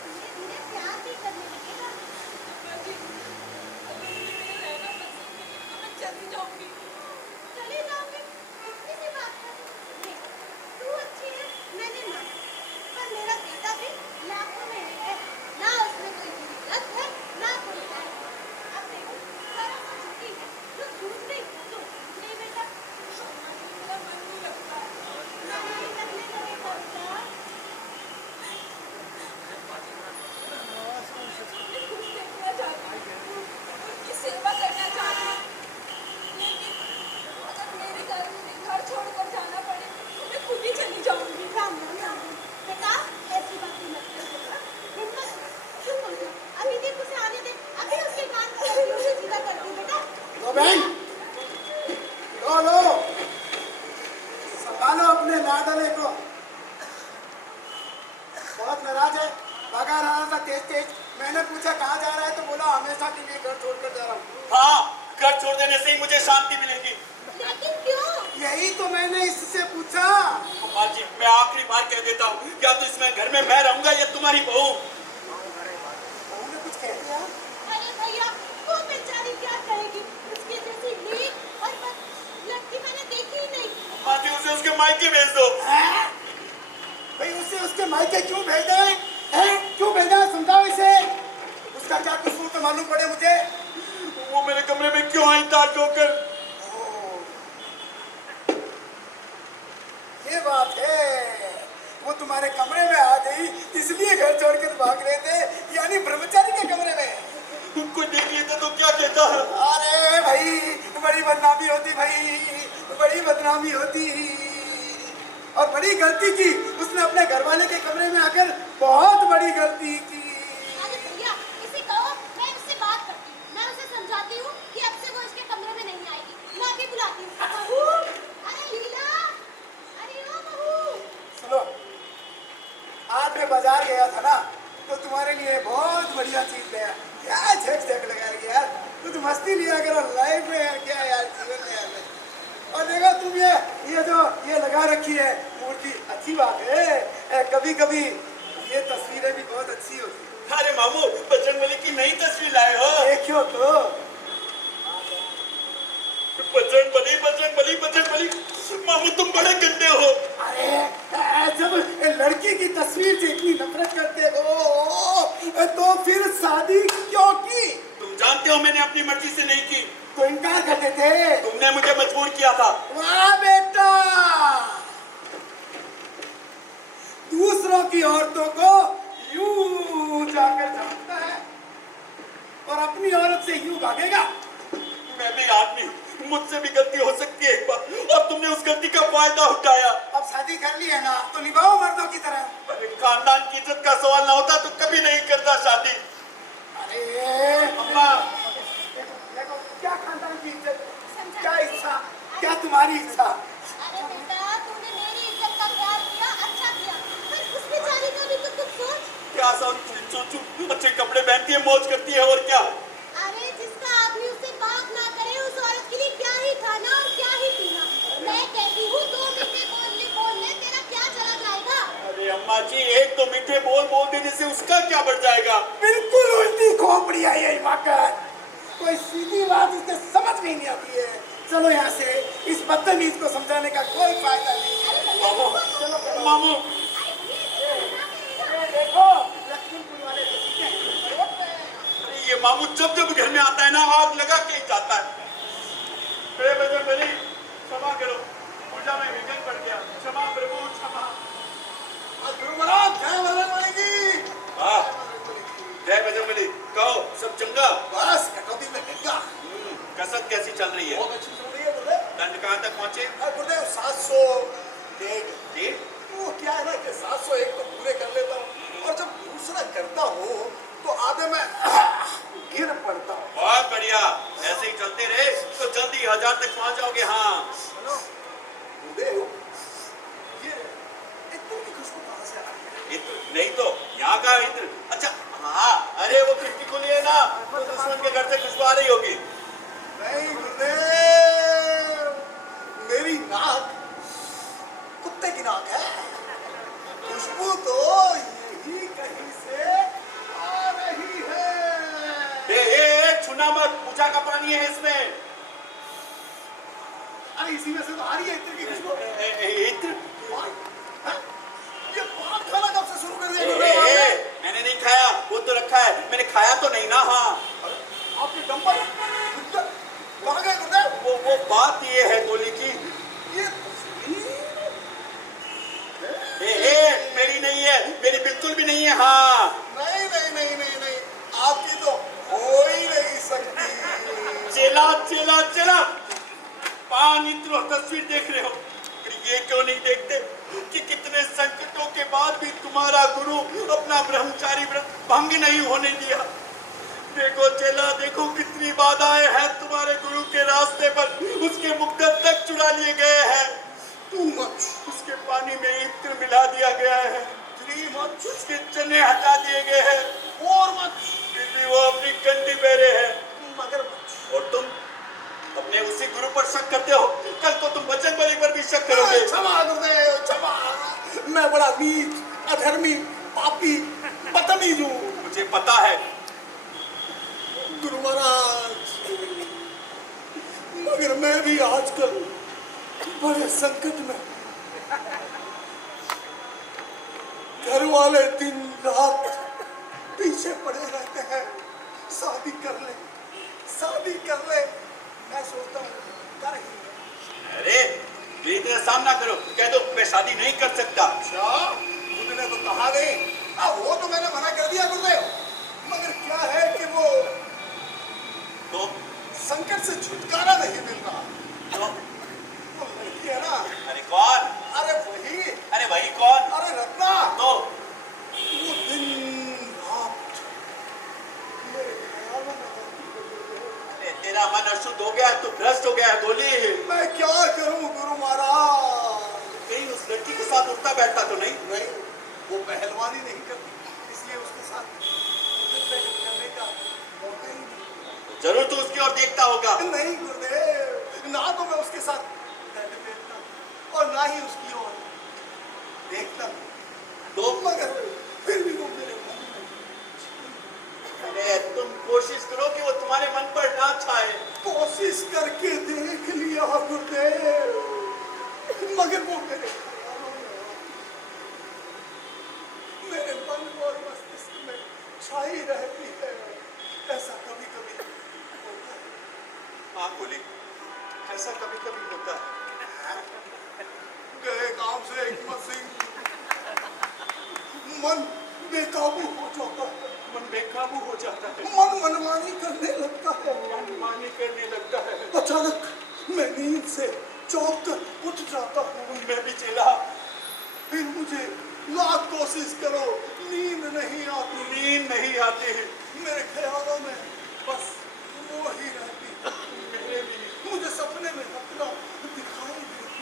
धीरे धीरे प्यार भी करने लगेगा। अम्मा जी, अगर मुझे मेरा रहना पसंद नहीं तो मैं चली जाऊंगी। चली जाऊंगी? इतनी सी बात है। देख, तू अच्छी है, मैंने माना, पर मेरा बेटा भी लाखों में है। ना उसमें कोई बुरी लत है, ना कोई है। अब देखो, जरा सा झुकी है, जो झूठ गई तो झूठ नहीं बेटा। मेरा मन नहीं लगता। मन नहीं लगने लगेगा बेटा। मैं खुश देखना चाहती हूँ, उसकी सेवा करना चाहती हूँ, लेकिन अगर मेरे घर छोड़कर जाना पड़े तो मैं खुद ही चली जाऊंगी। राम राम राम राम। बेटा ऐसी बातें मत कर बेटा, हिम्मत क्यों बोलते हो? अभी देख उसे आने दे, अभी उसके कान पकड़ती हूँ, उसे सीधा करती हूँ बेटा। लो बहन, लो संभालो अपने लाडले को। बहुत नाराज है, भगा रहा था तेज तेज। मैंने पूछा कहाँ जा रहा है तो बोला हमेशा के लिए घर छोड़कर जा रहा हूँ। हाँ, घर छोड़ देने से ही मुझे शांति मिलेगी। लेकिन क्यों? यही तो मैंने इससे पूछा। अम्मा जी, मैं आखिरी बार कह देता हूँ, या तो इसमें घर में मैं रहूंगा या तुम्हारी बहू। बहू ने कुछ कह दिया? अरे भैया, वो बेचारी क्या कहेगी? उसके जैसी नेक और बद लड़की मैंने देखी ही नहीं। अम्मा जी, उसे उसके मायके भेज दो। भाई उसे उसके मायके क्यों भेजा है? क्यों भेजा है? समझाओ इसे। उसका क्या कसूर तो मालूम पड़े मुझे। वो मेरे कमरे में क्यों आई तार ठोकर? ये बात है, वो तुम्हारे कमरे में आ गई इसलिए घर छोड़कर भाग रहे थे, यानी ब्रह्मचारी के कमरे में। उनको देख लेता तो क्या कहता है? अरे भाई बड़ी बदनामी होती भाई, बड़ी बदनामी होती। और बड़ी गलती की उसने अपने घरवाले के कमरे में आकर, बहुत बड़ी गलती की। अरे भैया इसे कहो, मैं उससे बात करती हूँ, मैं उसे समझाती हूँ कि अब से वो इसके कमरे में नहीं आएगी। मैं आके बुलाती हूँ। बहू, अरे लीला, अरे ओ बहू। सुनो, आज मैं बाजार गया था ना, तो तुम्हारे लिए बहुत बढ़िया चीज लाया। क्या झक झक लगा रही है यार, कुछ मस्ती लिया करो लाइफ में यार, क्या यार जीवन में यार। और देखो तुम ये जो ये लगा रखी है मूर्ति, अच्छी बात है। कभी कभी ये तस्वीरें भी बहुत अच्छी होती है। अरे मामू, बजरंगबली की नई तस्वीर लाए हो? देखियो तो। बजरंगबली बजरंगबली बजरंगबली, मामू तुम बड़े गंदे हो। अरे जब लड़की की तस्वीर से इतनी नफरत करते हो तो फिर शादी क्यों की? तुम जानते हो मैंने अपनी मर्जी से नहीं की। तो इनकार करते थे। तुमने मुझे मजबूर किया था। वाह बेटा, दूसरों की औरतों को यूं जाकर झांकता है और अपनी औरत से यूं भागेगा। मैं भी आदमी हूँ, मुझसे भी गलती हो सकती है एक बार, और तुमने उस गलती का फायदा उठाया। अब शादी कर ली है ना, तो निभाओ मर्दों की तरह। अरे खानदान की इज्जत का सवाल ना होता तो कभी नहीं करता शादी। अरे अम्मा, देखो क्या खानदान की इज्जत, क्या इच्छा, क्या तुम्हारी इच्छा? अरे बेटा, तूने मेरी इज्जत का ख्याल किया, अच्छा किया, पर उस बेचारी का भी तो कुछ सोच। क्या सोचूं? अच्छे कपड़े पहनती है, मौज करती है, और क्या? अरे जिसका आदमी उससे बात ना करे, उस औरत के लिए क्या ही खाना और क्या ही पीना। मैं कहती हूँ 2 मीठे बोलने तेरा क्या चला जाएगा? अरे अम्मा जी, एक तो मीठे बोल देने से उसका क्या बढ़ जाएगा? बिल्कुल उल्टी खोपड़ी है ये वाकत। कोई सीधी बात इसके समझ में नहीं आती है। चलो यहाँ से, इस बदतमीज को समझाने का कोई फायदा नहीं। मामू, चलो मामू, देखो लक्ष्मणपुर वाले तो सीधे रोड पे हैं। अरे ये मामू जब जब घर में आता है ना, आग लगा के ही जाता है। बजरंगबली, क्षमा करो, पूजा में विघ्न पड़ गया, क्षमा प्रभु क्षमा। गुरु महाराज जय बजरंगबली की। वाह, जय बजरंगबली। कहो सब चंगा? बस कटौती में गंगा। कसरत कैसी चल रही है? बहुत अच्छी चल रही है गुरुदेव। दंड कहाँ तक पहुँचे? गुरुदेव 700 डेढ़? वो क्या है ना कि 701 तो पूरे कर लेता हूँ, और जब दूसरा करता हूँ तो आधे में गिर पड़ता हूँ। बहुत बढ़िया, ऐसे ही चलते रहे तो जल्दी 1000 तक पहुँच जाओगे। हाँ गुरुदेव, ये इत्र की खुशबू कहाँ से आ रही है? इत्र नहीं तो यहाँ का इत्र। अच्छा हाँ, अरे वो खिड़की खुली है ना, तो दुश्मन के घर से खुशबू आ रही होगी। नहीं गुरुदेव, मेरी नाक कुत्ते की नाक है। खुशबू तो यही कहीं से आ रही है। छूना मत, पूजा का पानी है इसमें। अरे इसी में से तो आ रही है इत्र की खुशबू। इत्र? हाँ? ये पान खाना कब से शुरू कर दिया गुरुदेव? मैंने नहीं खाया, वो तो रखा है, मैंने खाया तो नहीं ना। हाँ, आपके डंपर कहाँ गए गुरुदेव? वो बात ये है गोली की, ये मेरी नहीं है, मेरी बिल्कुल भी नहीं है। हाँ नहीं नहीं नहीं नहीं नहीं, आपकी तो हो ही नहीं सकती। चेला चेला चेला, पान इत्र और तस्वीर देख रहे हो, फिर ये क्यों नहीं देखते कि कितने संकटों के बाद भी तुम्हारा गुरु अपना ब्रह्मचारी व्रत भंग नहीं होने दिया। देखो चेला, देखो कितनी बाधाएं हैं तुम्हारे गुरु के रास्ते पर। उसके मुक्तद तक चुरा लिए गए हैं, Too much. उसके पानी में इत्र मिला दिया गया है, उसके चने हटा दिए गए हैं, और मत, फिर भी वो अपनी कंठी पहरे है। मगर मत। और तुम अपने उसी गुरु पर शक करते हो, कल को तुम बजरंगबली पर भी शक करोगे। क्षमा गुरुदेव, क्षमा। मैं बड़ा नीच, अधर्मी, पापी, बदतमीज हूँ। मुझे पता है। गुरु महाराज, मगर मैं भी आजकल बड़े संकट में। घर वाले दिन रात पीछे पड़े रहते हैं, शादी कर ले, शादी कर ले। मैं सोचता हूँ कर ही ले। अरे ये इतना सामना करो, कह दो मैं शादी नहीं कर सकता। अच्छा, तुमने तो कहा नहीं। वो तो मैंने मना कर दिया गुरुदेव, मगर क्या है कि वो तो संकट से छुटकारा नहीं मिल रहा। तो वो लड़की है ना, अरे कौन? अरे वही, अरे वही कौन? अरे रत्ना। तो वो दिन रात मेरे ख्याल में रहती है गुरुदेव। अरे तेरा मन अशुद्ध हो गया, तू भ्रष्ट हो गया गोली। मैं क्या करूं गुरु महाराज? कहीं उस लड़की के साथ उठता बैठता तो नहीं? नहीं, वो पहलवानी नहीं करती, इसलिए उसके साथ करने का मौका ही नहीं। जरूर तू उसकी ओर देखता होगा। नहीं गुरुदेव, ना तो मैं उसके साथ देखता हूं और ना ही उसकी ओर देखता हूं। तो मगर फिर भी वो मेरे मन में। अरे तुम कोशिश करो कि वो तुम्हारे मन पर ना छाए। कोशिश करके देख लिया गुरुदेव, मगर वो मेरे ख्यालों में, मेरे मन और मस्तिष्क में छाई रहती है। ऐसा कभी कभी होता है। हाँ गोली, ऐसा कभी कभी होता है। गए काम से हिम्मत सिंह, मन बेकाबू हो जाता है, मन बेकाबू हो जाता है, मन मनमानी करने लगता है, मनमानी करने लगता है। अचानक मैं नींद से चौंक कर उठ जाता हूँ। मैं भी चला, फिर मुझे लाख कोशिश करो, नींद नहीं आती। नींद नहीं आती है। मेरे ख्यालों में बस वो ही रहती है। मेरे भी, मुझे सपने में रत्ना दिखाई देती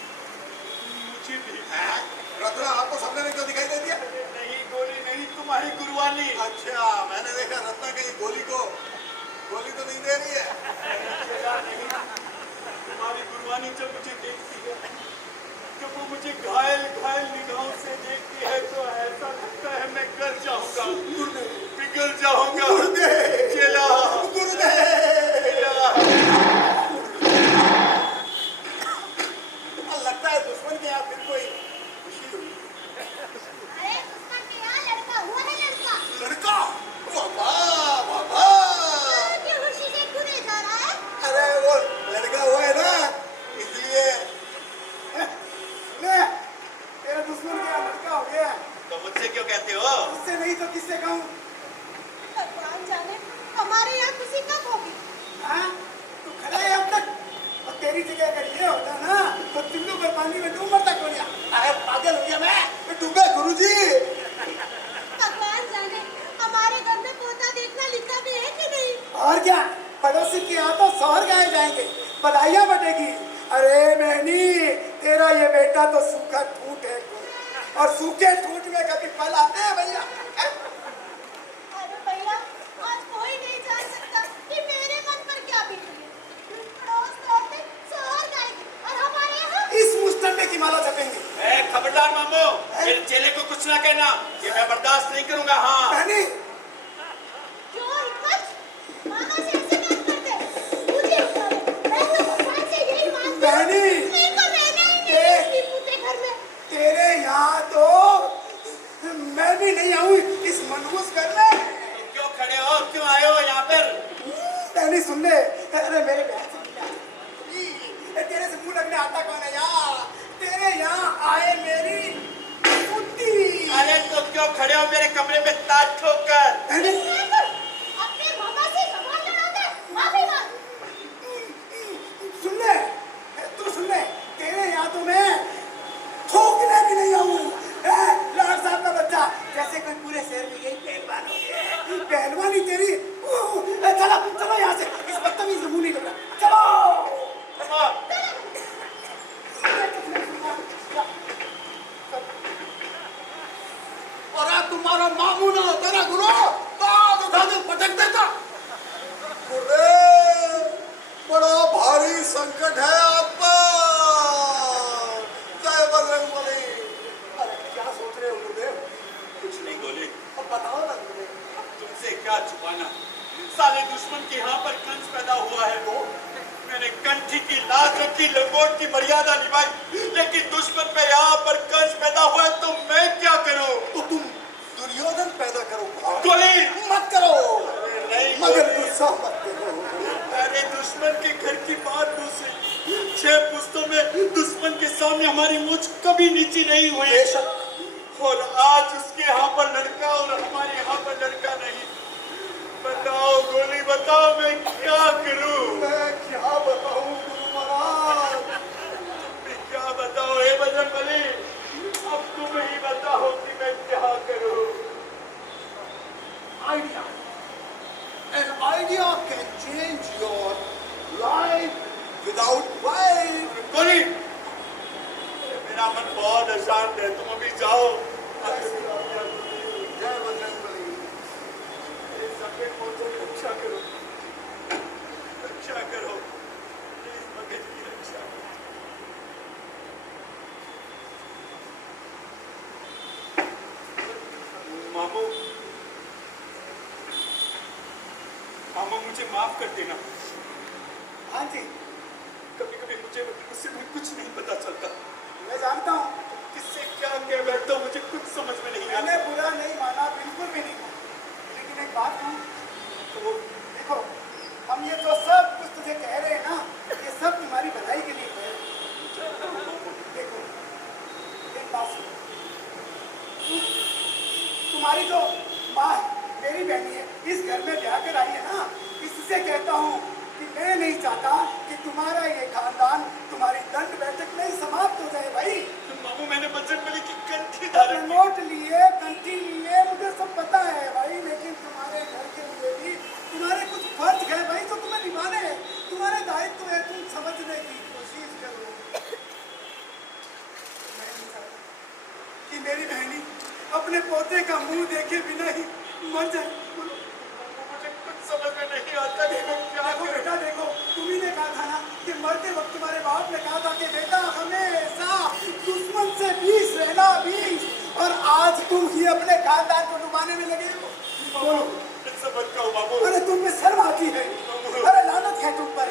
मुझे भी। है। रत्ना आपको सपने में क्यों दिखाई देती है? नहीं गोली नहीं, तुम्हारी गुरवाली। अच्छा, मैंने देखा रत्ना कहीं गोली तो नहीं दे रही है। चला नहीं, तुम्हारी गुरवानी जब मुझे देखती है, जब वो मुझे घायल घायल निगाहों से देखती है तो ऐसा लगता है मैं गर जाऊंगा, पिघल जाऊंगा। गुरुदेव, चला, गुरुदेव। चला। लगता है दुश्मन के यहाँ फिर कोई खुशी हुई। अरे दुश्मन के यहाँ लड़का हुआ है, लड़का। लड़का? बाबा, बाबा। क्यों खुशी से कूदे जा रहा है? अरे वो लड़का हुआ है ना, इसलिए। ले, तेरा दुश्मन के यहाँ लड़का हो गया। तो मुझसे क्यों कहते हो? उससे नहीं तो किससे कहूँ? भगवान जाने हमारे यहाँ खुशी कब होगी। हाँ? तू खड़ा है अब तक? और तेरी जगह अगर ये होता ना तो चुल्लू पर पानी में डूब मरता क्यों? अरे पागल हो गया मैं डूबा गुरुजी। भगवान जाने हमारे घर में पोता देखना लिखा भी है कि नहीं। और क्या, पड़ोसी के यहाँ तो शहर गाए जाएंगे, बधाइयाँ बटेगी। अरे मैनी, तेरा ये बेटा तो सूखा ठूठ है, और सूखे ठूठ में कभी फल आते हैं भैया? अरे भैया, आज कोई नहीं जान सकता कि मेरे मन पर क्या बीत रही है। पड़ोस में औरतें शहर जाएंगी और हमारे यहाँ इस मुस्टंडे की माला जपेंगे। ए, खबरदार मामू, मेरे चेले को कुछ ना कहना, ये मैं बर्दाश्त नहीं करूंगा। हाँ मैनी, क्यों हिम्मत? मामा से ऐसे बात करते? मुझे उतारो। मैं तो भगवान से यही मांगती हूँ। मैनी, मेरे को रहना ही नहीं है इस निपुते घर में। तेरे यहाँ तो मैं भी नहीं आऊँ इस मनहूस घर में। तुम क्यों खड़े हो, क्यों आए हो यहाँ पर? मैंने सुन ले, अरे मेरे बहन से मिला। तेरे से मुंह लगने आता कौन है यार? तेरे यहाँ आए मेरी कुत्ती। अरे तुम क्यों खड़े हो मेरे कमरे में ताज ठोकर? मैंने अपने मामा से जबान लड़ा दे, माफी मांग। सुन ले, तू सुन ले, तेरे यहाँ तो मैं थूकने भी नहीं आऊँ। लाड साहब का बच्चा, जैसे कोई पूरे शहर में यही पहलवान हो गया। पहलवानी तेरी। चलो चलो यहाँ से, इस बदतमीज से मुंह नहीं लगा। चलो। और आज तुम्हारा मामू ना होता ना गुरु, तो पटक देता। बड़ा भारी संकट है आप पर। जय बजरंगबली। अरे क्या सोच रहे हो गुरुदेव? कुछ नहीं गोली, अब बताओ ना गुरुदेव। तुमसे क्या छुपाना। साले दुश्मन के यहाँ पर कंस पैदा हुआ है, वो मैंने कंठी की लाज रखी, लंगोट की मर्यादा निभाई, लेकिन दुश्मन पे यहाँ पर कंस पैदा हुआ है तो मैं क्या करूं? तो तुम 6 पुश्तों में दुश्मन के सामने हमारी मूंछ कभी नीची नहीं हुई। बेशक। और आज उसके यहाँ पर लड़का और हमारे यहाँ पर लड़का नहीं। बताओ गोली, बताओ मैं क्या करूं? मैं क्या बताऊं गुरु महाराज? मैं क्या बताओ हे बजरंगबली? अब तुम ही बताओ कि मैं क्या करूं? Idea. An idea can change your life without wife. गोली, मेरा मन बहुत अशांत है, तुम अभी जाओ। जय बजरंगबली। मेरे सफेद मोती की रक्षा करो, रक्षा करो, प्लीज मगध की रक्षा करो। मामू, मामू मुझे माफ कर देना। हाँ जी, कभी कभी मुझसे भी कुछ नहीं पता चलता, मैं जानता हूँ। किससे क्या कह बैठता हूँ मुझे कुछ समझ में नहीं मैंने आता। बुरा नहीं माना, बिल्कुल भी नहीं माना। लेकिन एक बात कहूँ तो देखो, हम ये जो सब कुछ तुझे कह रहे हैं ना, ये सब तुम्हारी भलाई के लिए कह रहे हैं। देखो, एक बात सुनो। तुम्हारी जो माँ है, मेरी बहनी है, इस घर में ब्याह कर आई है ना, इससे कहता हूँ कि मैं नहीं चाहता कि तुम्हारा ये खानदान तुम्हारी दंड बैठक में ही समाप्त हो जाए भाई। मामू, मैंने बजरंगबली की कंठी धारण की। नोट लिए, कंठी लिए, मुझे सब पता है भाई, लेकिन तुम्हारे घर के लिए भी तुम्हारे कुछ फर्ज है भाई जो तुम्हें निभाने हैं। तुम्हारे दायित्व है, तुम समझने की कोशिश करो। मैं नहीं चाहता कि मेरी बहनी अपने पोते का मुंह देखे बिना ही मर जाए। मुझे कुछ समझ में नहीं आता कि मैं क्या देखो करूं। बेटा, देखो, तुम्ही ने कहा था ना कि मरते वक्त तुम्हारे बाप ने कहा था कि बेटा हमेशा दुश्मन से 20 रहना 20, और आज तुम ही अपने खानदान को डुबाने में लगे हो। बोलो, मुझसे मत कहो मामू। अरे तुम में शर्म आती है? अरे लानत है तुम पर,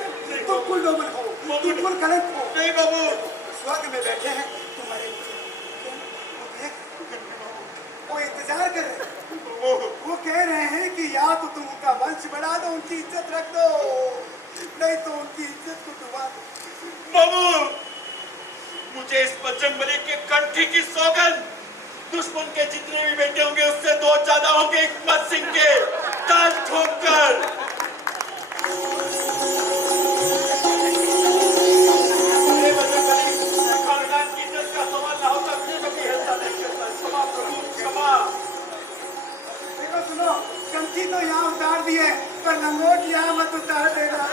तुम कुलडोमन हो, तुम कुल कलंक हो। नहीं बाबू, स्वर्ग में बैठे हैं तुम्हारे वो इंतजार कर रहे हैं। वो कह रहे हैं कि या तो तुम उनका वंश बढ़ा दो, उनकी इज्जत रख दो, नहीं तो उनकी इज्जत को डुबा दो। बाबू, मुझे इस बजरंगबली के कंठी की सौगंध, दुश्मन के जितने भी बेटे होंगे उससे 2 ज्यादा होंगे हिकमत सिंह के कान ठोककर। अरे बजरंगबली, खानदान की इज्जत का सवाल ना होता मैं कभी ऐसा नहीं करता। क्षमा करो, क्षमा। देखो सुनो, कंठी तो यहाँ उतार दी है, पर लंगोट यहाँ मत उतार देना।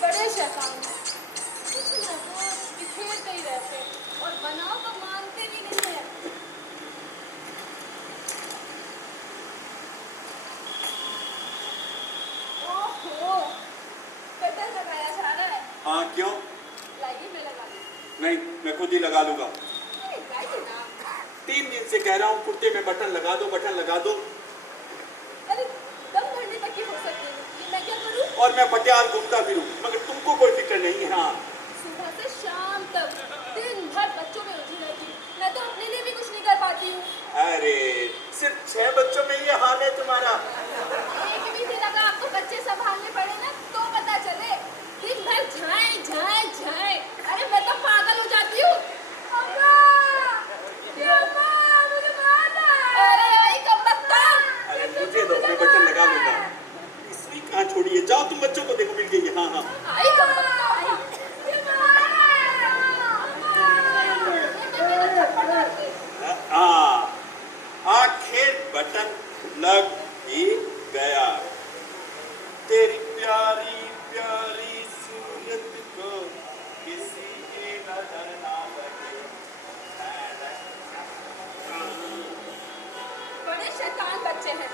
बड़े शैतान हैं। इतना रोज बिखेरते ही रहते और बनाओ तो मानते भी नहीं है। ओहो, कटर लगाया जा रहा है। हाँ क्यों? लाइए मैं लगा दूँ। नहीं, मैं खुद ही लगा लूंगा। अरे लाइए ना। 3 दिन से कह रहा हूँ कुर्ते में बटन लगा दो, बटन लगा दो। अरे दम भरने तक की हो सकती है, मैं क्या करूँ? और मैं पटियाल घूमता फिरूं, मगर तुमको कोई फिक्र नहीं है। हाँ, सुबह से शाम तक दिन भर बच्चों में उलझी रहती हूँ। मैं तो अपने लिए भी कुछ नहीं कर पाती हूँ। अरे सिर्फ 6 बच्चों में ये हाल है तुम्हारा। एक भी दिन अगर आपको बच्चे संभालने पड़े ना तो पता चले। दिन भर झाए झाए झाए, अरे मैं तो पागल हो जाती हूँ। अम्मा! अम्मा, मुझे मारना है। अरे भाई कब बता? अरे मुझे दो, मैं बटन लगा लूंगा। सुई कहाँ छोड़ी है? जाओ तुम बच्चों को देखो, मिल गई है। हाँ हाँ, आई कब बता? आई। ये तो मेरा थप्पड़ मारती। हाँ, आखिर बटन लग ही गया। तेरी प्यारी प्यारी सूरत को किसी की नजर ना लगे। बड़े शैतान बच्चे हैं।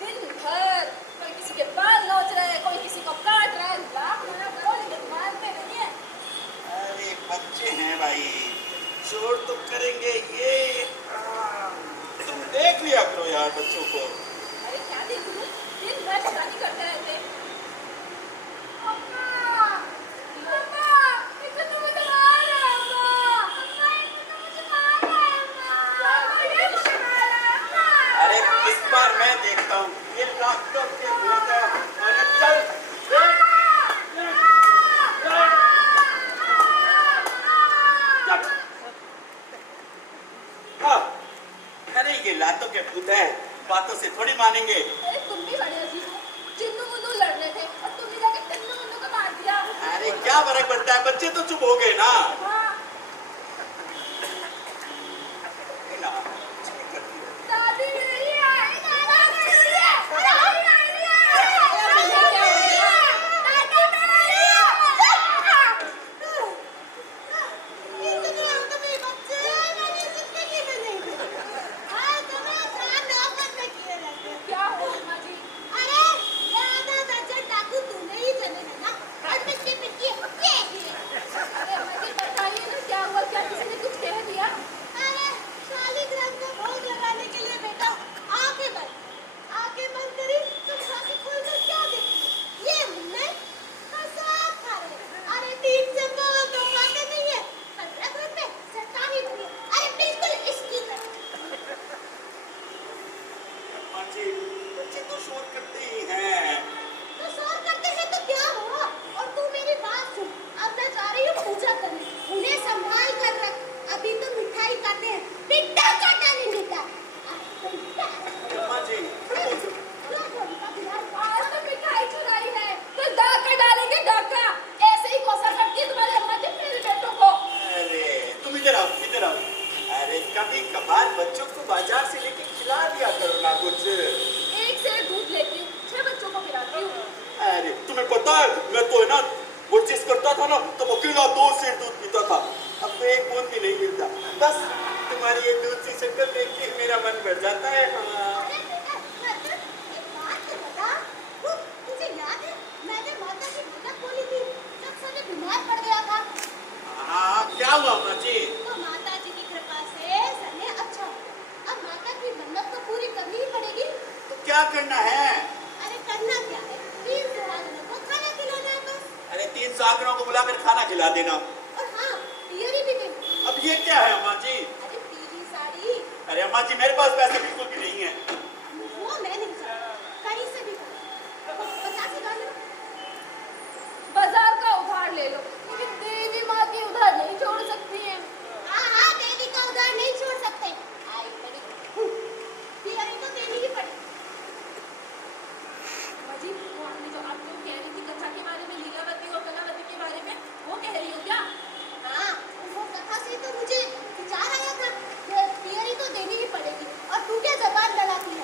दिन भर कोई किसी के बाल नोच रहा है, कोई किसी को काट रहा है। लाख मना करो लेकिन मानते नहीं है। अरे बच्चे हैं भाई, शोर तो करेंगे ये। तुम देख लिया करो यार बच्चों को। अरे क्या देखूं? दिन भर शैतानी करते रहते। अम्मा! अम्मा! इसे तो मुझे मार रहा है, अम्मा! अम्मा, इसे तो मुझे मार रहा है, अम्मा! ये मुझे मार रहा है, अम्मा! अरे इस बार मैं देखता हूँ ये लाखों के भूत। अरे चल हाँ, अरे ये लातों के भूत है, बातों से थोड़ी मानेंगे। अरे तुम भी बड़े अजीब हो। चिन्नू मुन्नू लड़ रहे थे और तुमने जाके टिन्नू मुन्नू को मार दिया। अरे क्या फर्क पड़ता है, बच्चे तो चुप हो गए ना। हाँ, ना, दादी नहीं आई, दादी नहीं आई, दादी नहीं आई। अरे क्या हो गया? दादी नहीं आई। इतने आदमी बच्चे मैंने जिंदगी में नहीं देखे। आज तुम्हें जान नौकर में किए रहते। क्या हो अम्मा जी? अरे ज्यादा दर्जन डाकू तुम्हें ही चले थे ना और पिटकी पिटकी ये किए। अरे अम्मा जी बताइए ना क्या हुआ? क्या किसी ने कुछ कह दिया? अरे शालिग्राम को भोग लगाने के लिए बेटा आंखें बंद करी तो आंखें खोलकर क्या देखी? ये मुन्ने कसाब खा रहे। अरे 3 से बहुत तो बातें नहीं है। रगत में शैतानी भरी। अरे बिल्कुल इसकी तरह। अम्मा जी, बच्चे तो शोर करते ही हैं। तो शोर करते हैं तो क्या हुआ? और तू मेरी बात सुन। अब मैं जा रही हूँ पूजा करने। उन्हें संभाल कर रख। अभी तो मिठाई खाते हैं। मिठा काटा नहीं मिठा। अम्मा जी, आज तो मिठाई चुराई है तो डाका डालेंगे डाका। ऐसे ही कोसा करती है तुम्हारी अम्मा जी मेरे बेटों को। अरे तुम इधर आओ, इधर आओ। अरे कभी कभार बच्चों को बाजार से लेके खिला दिया करो ना कुछ। एक सेर दूध लेती हूँ, 6 बच्चों को खिलाती हूँ। अरे तुम्हें पता है, मैं तो है ना वो चीज करता था ना तो अकेला 2 सेर दूध पीता था। अब तो एक बूंद भी नहीं मिलता। बस तुम्हारी ये दूध सी शक्ल देख के मेरा मन भर जाता है। हाँ। अरे बेटा, मतलब एक बात तो बता। तुझे याद है मैंने माता की मन्नत बोली थी जब सनी बीमार पड़ गया था? हाँ, क्या हुआ अम्मा जी? तो माता जी की कृपा से सनी अच्छा हो। अब माता की मन्नत तो पूरी करनी ही पड़ेगी। तो क्या करना है? अरे करना क्या है? 3 सुहागनों को खाना खिलाना है बस। अरे 3 सागरों को बुलाकर खाना खिला देना। और हाँ, पियरी भी देनी। अब ये क्या है अम्मा जी? अरे पीली साड़ी। अरे अम्मा जी, मेरे पास पैसे बिल्कुल भी नहीं है। वो मैं नहीं जानती। कहीं से भी करो। 50 ही डालो। बाजार का उधार ले लो, लेकिन देवी माँ की उधार नहीं छोड़ सकती है। हाँ, देवी का उधार नहीं छोड़ सकते। आई बड़ी पियरी तो देनी ही पड़ेगी। अम्मा जी, वो आपने जो आपको कह रही थी कथा के बारे में, लीलावती और कलावती के बारे में, वो कह रही हो क्या? हाँ, वो कथा से तो मुझे विचार आया था कि पियरी तो देनी ही पड़ेगी। और तू क्या जबान लड़ाती है?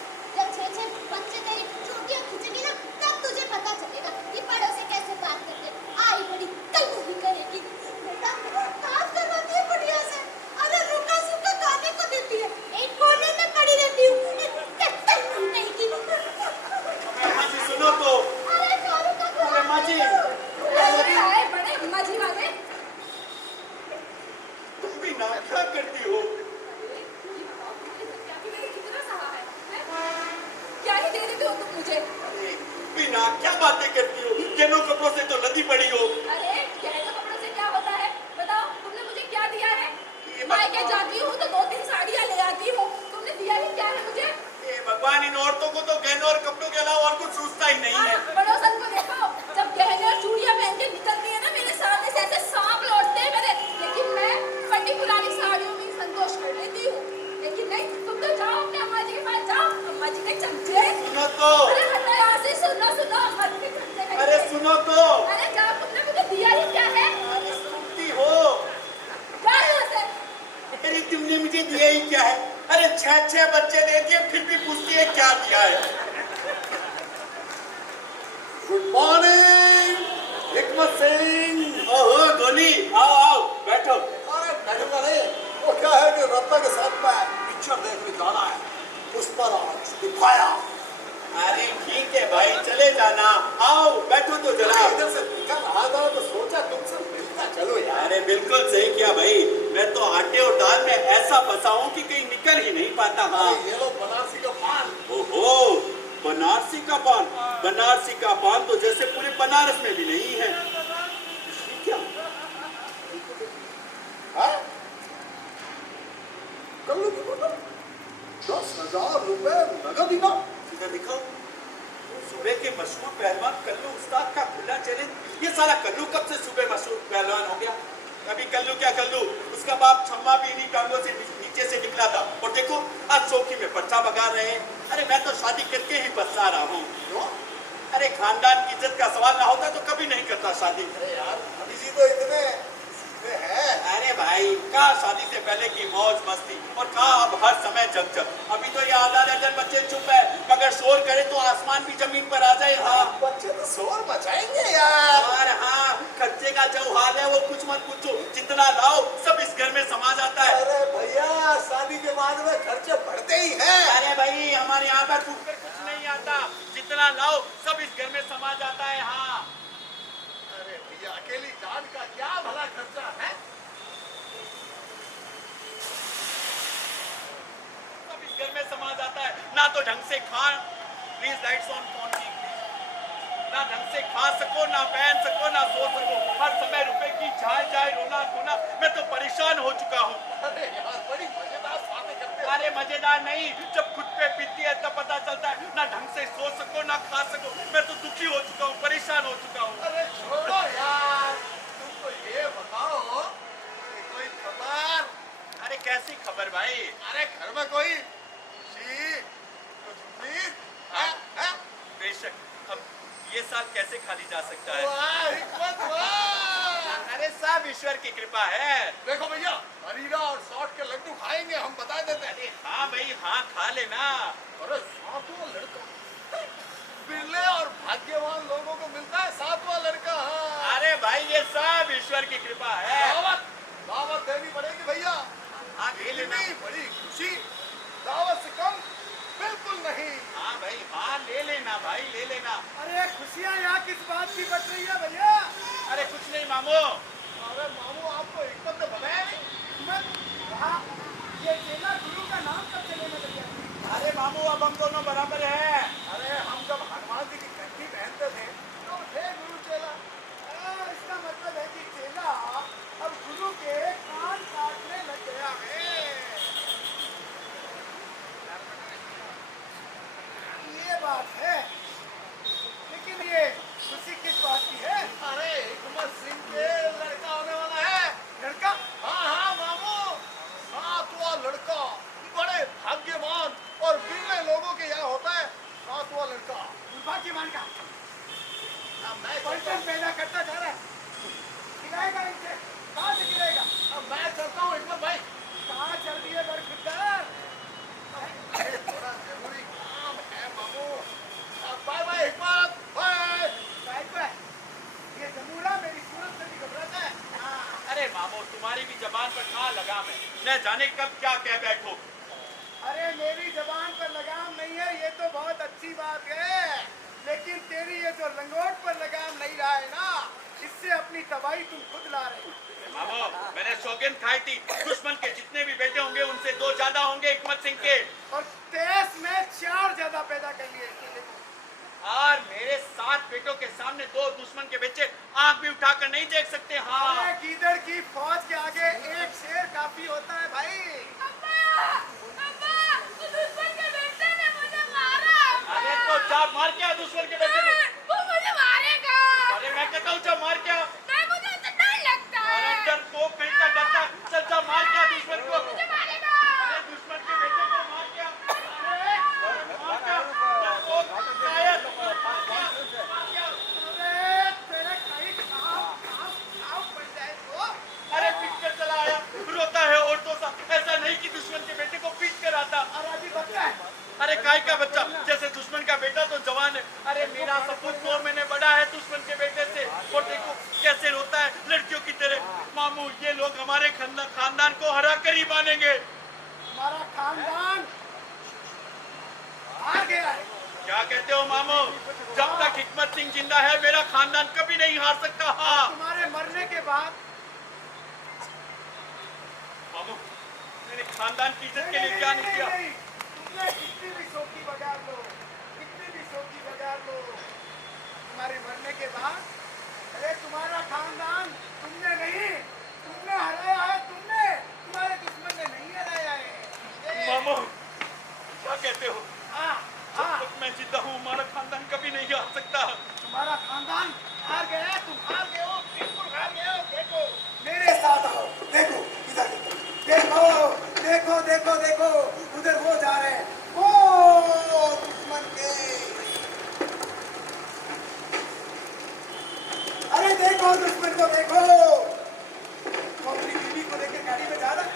मुझे। अरे बिना क्या बातें करती हो, गहनों कपड़ों से तो लदी पड़ी हो। अरे गहनों कपड़ों से क्या होता है, बताओ तुमने मुझे क्या दिया है? ये मायके भगवान। जाती हूँ तो 2-3 साड़ियाँ ले आती हूँ, तुमने दिया ही क्या है मुझे? ये भगवान, इन औरतों को तो गहनों और कपड़ों के अलावा और कुछ सूझता ही नहीं है। पड़ोसन को देखो, जब गहने और चूड़ियाँ पहन के निकलती है ना मेरे सामने से ऐसे सांप लौटते हैं मेरे, लेकिन मैं फटी पुरानी साड़ियों में ही संतोष कर लेती हूँ। लेकिन नहीं, तुम तो जाओ अपने अम्मा जी के पास जाओ, अम्मा जी के चमचे। सुनो तो, अरे हटो यहाँ से, सुनो सुनो, अम्मा जी के चमचे कहीं अरे से। सुनो तो, अरे जाओ, तुमने मुझे दिया ही क्या है? अरे सुनती हो? जाओ यहाँ से। अरे तुमने मुझे दिया ही क्या है? अरे 6 बच्चे दे दिए, फिर भी पूछती है क्या दिया है। गुड मॉर्निंग हिकमत सिंह। ओहो गोली, आओ आओ बैठो। अरे बैठूंगा नहीं, वो क्या है कि रत्ना के साथ में पिक्चर देखने जाना है, पुष्पराज दिखाया। अरे ठीक है भाई, चले जाना। आओ बैठो तो जरा। इधर से निकल रहा था तो सोचा तुमसे मिलता चलो यार। अरे बिल्कुल सही किया भाई, मैं तो आटे और दाल में ऐसा फंसा हूँ कि कहीं निकल ही नहीं पाता। हाँ ये लो बनारसी का पान। ओहो, बनारसी का पान। बनारसी का पान तो जैसे पूरे बनारस में भी नहीं है। ये क्या? हाँ? कल्लू की बोतल 10,000 रुपए नगद इनाम। सीधा दिखाओ। सुबह के मशहूर पहलवान कल्लू उस्ताद का खुला चैलेंज। ये सारा कल्लू कब से सुबह मशहूर पहलवान हो गया? अभी कल्लू क्या कल्लू, उसका बाप छम्मा भी इन्हीं टांगों से नीचे से निकला था। और देखो आज चौकी में पर्चा बगा रहे हैं। अरे मैं तो शादी करके ही पछता रहा हूँ। क्यों? अरे खानदान की इज्जत का सवाल ना होता तो कभी नहीं करता शादी। अरे यार अभी जी तो इतने सीधे हैं। अरे भाई, कहा शादी से पहले की मौज मस्ती और कहा अब हर समय जग जग। अभी तो ये आधा दर्जन बच्चे चुप है, मगर शोर करे तो आसमान भी जमीन पर आ जाए। हाँ बच्चे तो शोर मचाएंगे यार। और हाँ, खर्चे का जो हाल है वो कुछ मत पूछो, जितना लाओ सब इस घर में समा जाता है। अरे भैया शादी के बाद में खर्चे बढ़ते ही हैं। अरे भाई, हमारे यहाँ पर टूट कर कुछ नहीं आता, जितना लाओ सब इस घर में समा जाता है। हाँ अरे भैया अकेली जान का क्या भला खर्चा है? सब इस घर में समा जाता है। ना तो ढंग से खा, प्लीज लाइट्स ऑन फोन की, ना ढंग से खा सको, ना पहन सको, ना सो सको। हर समय रुपए की चाय चाय रोना धोना, मैं तो परेशान हो चुका हूँ। अरे यार बड़ी मजेदार बातें करते हो। अरे मजेदार नहीं, जब खुद पे बीतती है तब पता चलता है। ना ढंग से सो सको, ना खा सको। मैं तो दुखी हो चुका हूँ, परेशान हो चुका हूँ। अरे छोड़ो यार, तुमको ये बताओ कि कोई खबर? अरे कैसी खबर भाई? अरे घर में कोई खुशी, कुछ उम्मीद है? है? बेशक, अब ये साल कैसे खाली जा सकता है? वाह हिकमत वाह। अरे सब ईश्वर की कृपा है। देखो भैया हरीरा और शॉर्ट के लड्डू खाएंगे, हम बता देते हैं। अरे हाँ भाई हाँ, खा लेना। अरे सातवां लड़का, बिरले और भाग्यवान लोगों को मिलता है सातवां लड़का। हाँ। अरे भाई ये सब ईश्वर की कृपा है। दावत दावत देनी पड़ेगी भैया। हाँ ले लेना। इतनी बड़ी खुशी दावत से कम बिल्कुल नहीं। हाँ भाई हाँ, ले लेना भाई, ले लेना। अरे खुशियाँ यहाँ किस बात की बच रही है भैया? अरे कुछ नहीं मामू। अरे मामू आपको हिकमत ने बताया नहीं? मैं हाँ, ये चेला गुरु का नाम कब चले में भैया? अरे मामू अब हम दोनों बराबर हैं। अरे हम जब हनुमान जी की घंटी पहनते थे तो थे गुरु चेला। इसका मतलब है कि चेला अब गुरु के कान काटने लग गया है। ये बात है, लेकिन ये खुशी किस बात की है? अरे हिकमत सिंह के लड़का होने वाला है। लड़का? हाँ हाँ मामू, सातवां लड़का। बड़े भाग्यवान और बिरले लोगों के यहाँ होता है सातवां लड़का। दुर्भाग्यवान का अब मैं पलटन पैदा करता जा रहा है। खिलाएगा इनसे, कहाँ से खिलाएगा? अब मैं चलता हूँ हिकमत भाई। कहाँ चल रही है बरखुरदार? अरे थोड़ा जरूरी काम है मामू। बाय बाय हिकमत, बाय। साहिब, ये जमूरा मेरी सूरत से भी घबराता है। हाँ। अरे मामू, तुम्हारी भी जबान पर कहाँ लगाम है? न जाने कब क्या कह बैठो। अरे मेरी जबान पर लगाम नहीं है, ये तो बहुत अच्छी बात है, लेकिन तेरी ये जो लंगोट पर लगाम नहीं रहा है ना, इससे अपनी तबाही तुम खुद ला रहे हो। मामू, मैंने सौगंध खाई थी, दुश्मन के जितने भी बेटे होंगे उनसे 2 ज्यादा होंगे हिकमत सिंह के। और 23 में 4 ज्यादा पैदा कर लिए इसके लिए। बेटों के सामने दो दुश्मन के बच्चे आंख भी उठाकर नहीं देख सकते। हाँ अरे गीदड़ की फौज के आगे एक शेर काफी होता है भाई। दुश्मन के बेटे ने मुझे मारा। अरे तो जा मार क्या दुश्मन के बेटे को? वो मुझे मारेगा। अरे मैं कहता हूँ जा मार क्या। नहीं, मुझे उससे डर लगता है। अरे डर तो कहीं का डरता है। चल जा मार क्या दुश्मन को। मुझे मारेगा। अरे दुश्मन के बेटे को मार क्या। अरे मार क्या। ओ शायद मार क्या। अरे तेरे कहीं खाओ पड़ जाए तो। अरे पीट कर चला आया, रोता है औरतों सा। ऐसा नहीं कि दुश्मन के बेटे को पीट कर आता। अरे अभी बच्चा है। अरे काय का बच्चा, जैसे दुश्मन का बेटा तो जवान है। अरे मेरा सपूत 9 महीने बड़ा है दुश्मन के बेटे से, और देखो कैसे रोता है लड़कियों की तरह। मामू ये लोग हमारे खानदान को हरा कर ही मानेंगे। हमारा खानदान हार गया है। क्या कहते हो मामू? जब तक हिकमत सिंह जिंदा है मेरा खानदान कभी नहीं हार सकता। हाँ तुम्हारे मरने के बाद मामू, मैंने खानदान की इज्जत के लिए क्या नहीं किया। तुमने कितनी भी शोकी बजा लो, कितनी भी शोकी बजा लो, तुम्हारे मरने के बाद अरे तुम्हारा खानदान तुमने नहीं, तुमने हराया है। तुमने, तुम्हारे दुश्मन ने नहीं हराया है। मामू क्या कहते हो? हाँ जब हाँ, तक मैं जिंदा हूँ हमारा खानदान कभी नहीं हार सकता। तुम्हारा खानदान हार गया है। तुम हार गए हो, बिल्कुल हार गए हो। देखो मेरे साथ आओ, देखो इधर देखो, देखो देखो देखो उधर वो जा रहे हैं, वो दुश्मन के। अरे देखो दुश्मन को देखो, वो अपनी बीवी को लेकर गाड़ी में जा रहा है,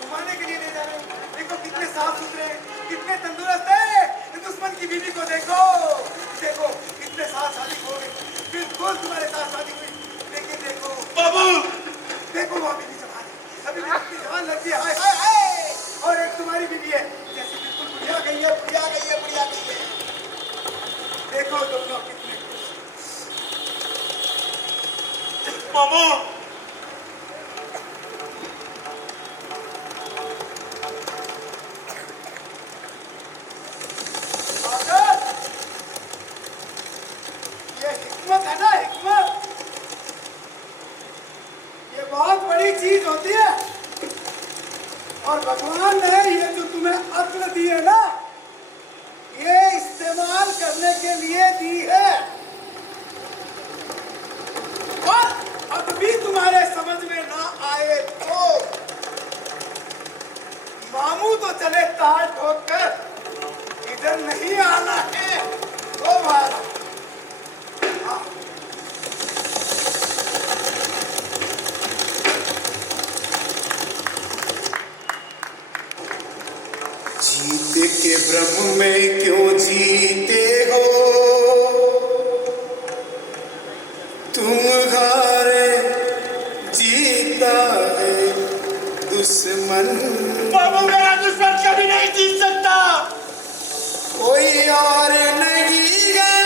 घुमाने के लिए ले जा रहे हैं। देखो कितने साफ सुथरे, कितने तंदुरुस्त है। दुश्मन की बीवी को देखो, देखो कितने साथ शादी हो गई, बिल्कुल तुम्हारे साथ शादी हुई। लेकिन देखो बाबू, देखो वो अभी भी जवान है, अभी भी कितनी जवान लगती है। हाय हाय हाय। और एक तुम्हारी बीवी है जैसे बिल्कुल बुढ़िया गई है, बुढ़िया गई है, बुढ़िया गई है। देखो दोनों कितने मामू ये हिकमत है ना, हिकमत ये बहुत बड़ी चीज होती है। और भगवान ने ये जो तुम्हें अक्ल दी है ना, ये इस्तेमाल करने के लिए दी है। और अब भी तुम्हारे समझ में ना आए तो मामू तो चले ताल ठोक कर, इधर नहीं आना है। ओ भाई जीत के भ्रम में क्यों जीते हो तुम, हारे जीता है दुश्मन। बाबू मेरा दुश्मन कभी नहीं जीत सकता। कोई और नहीं है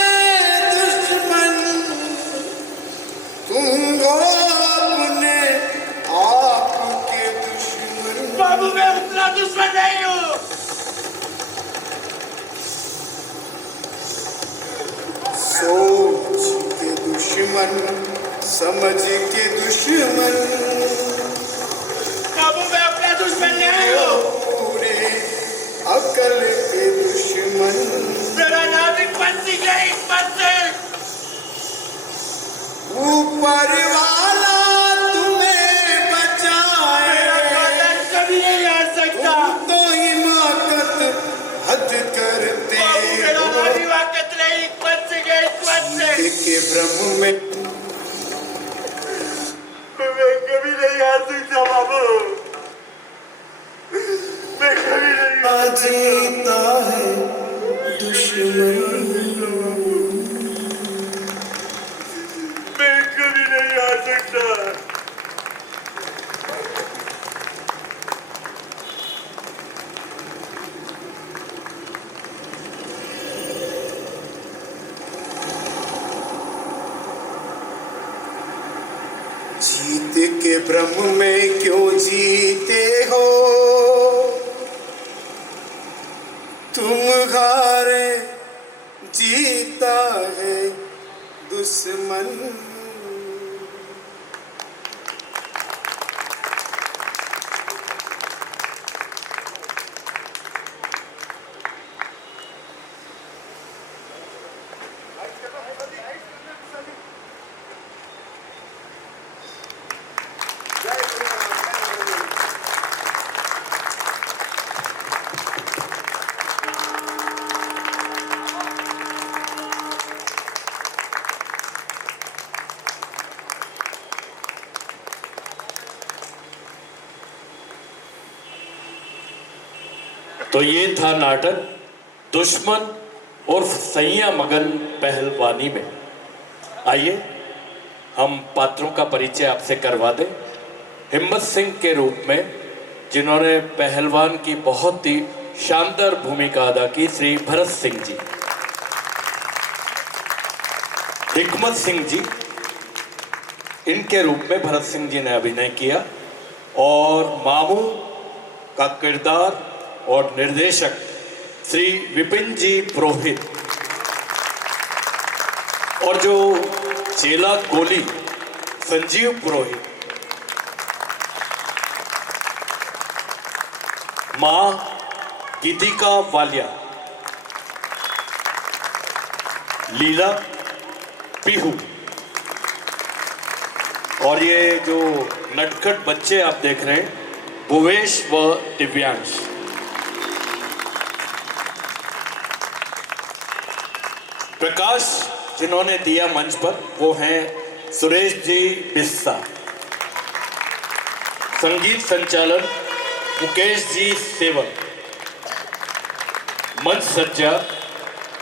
दुश्मन, तुम हो अपने आप के दुश्मन। बाबू मैं उतना दुश्मन नहीं हूँ। सोच के दुश्मन, समझ के दुश्मन, बाबू मैं अपना दुश्मन नहीं हूँ। पूरे अकल के दुश्मन। मेरा नाम हिकमत सिंह है, हिकमत सिंह। ऊपर वाला तुम्हें मेरा बचाए, खानदान कभी नहीं हार सकता। तुम तो हिमाकत हद करते बाबू मेरा हो। नाम हिमाकत नहीं, हिकमत सिंह है, हिकमत सिंह। के भ्रम में मैं कभी नहीं हार सकता बाबू, मैं कभी नहीं हार जीता है दुश्मन। मैं कभी नहीं हार सकता। जीत के भ्रम में क्यों जीते हो तुम, हारे जीता है दुश्मन। तो ये था नाटक दुश्मन उर्फ सैया मगन पहलवानी में। आइए हम पात्रों का परिचय आपसे करवा दें। हिम्मत सिंह के रूप में जिन्होंने पहलवान की बहुत ही शानदार भूमिका अदा की, श्री भरत सिंह जी। हिकमत सिंह जी, इनके रूप में भरत सिंह जी ने अभिनय किया। और मामू का किरदार और निर्देशक श्री विपिन जी पुरोहित। और जो चेला गोली संजीव पुरोहित। मां गीतिका वालिया, लीला पीहू। और ये जो नटखट बच्चे आप देख रहे हैं, भुवेश व दिव्यांश। प्रकाश जिन्होंने दिया मंच पर वो हैं सुरेश जी बिस्सा। संगीत संचालन मुकेश जी सेवक। मंच सज्जा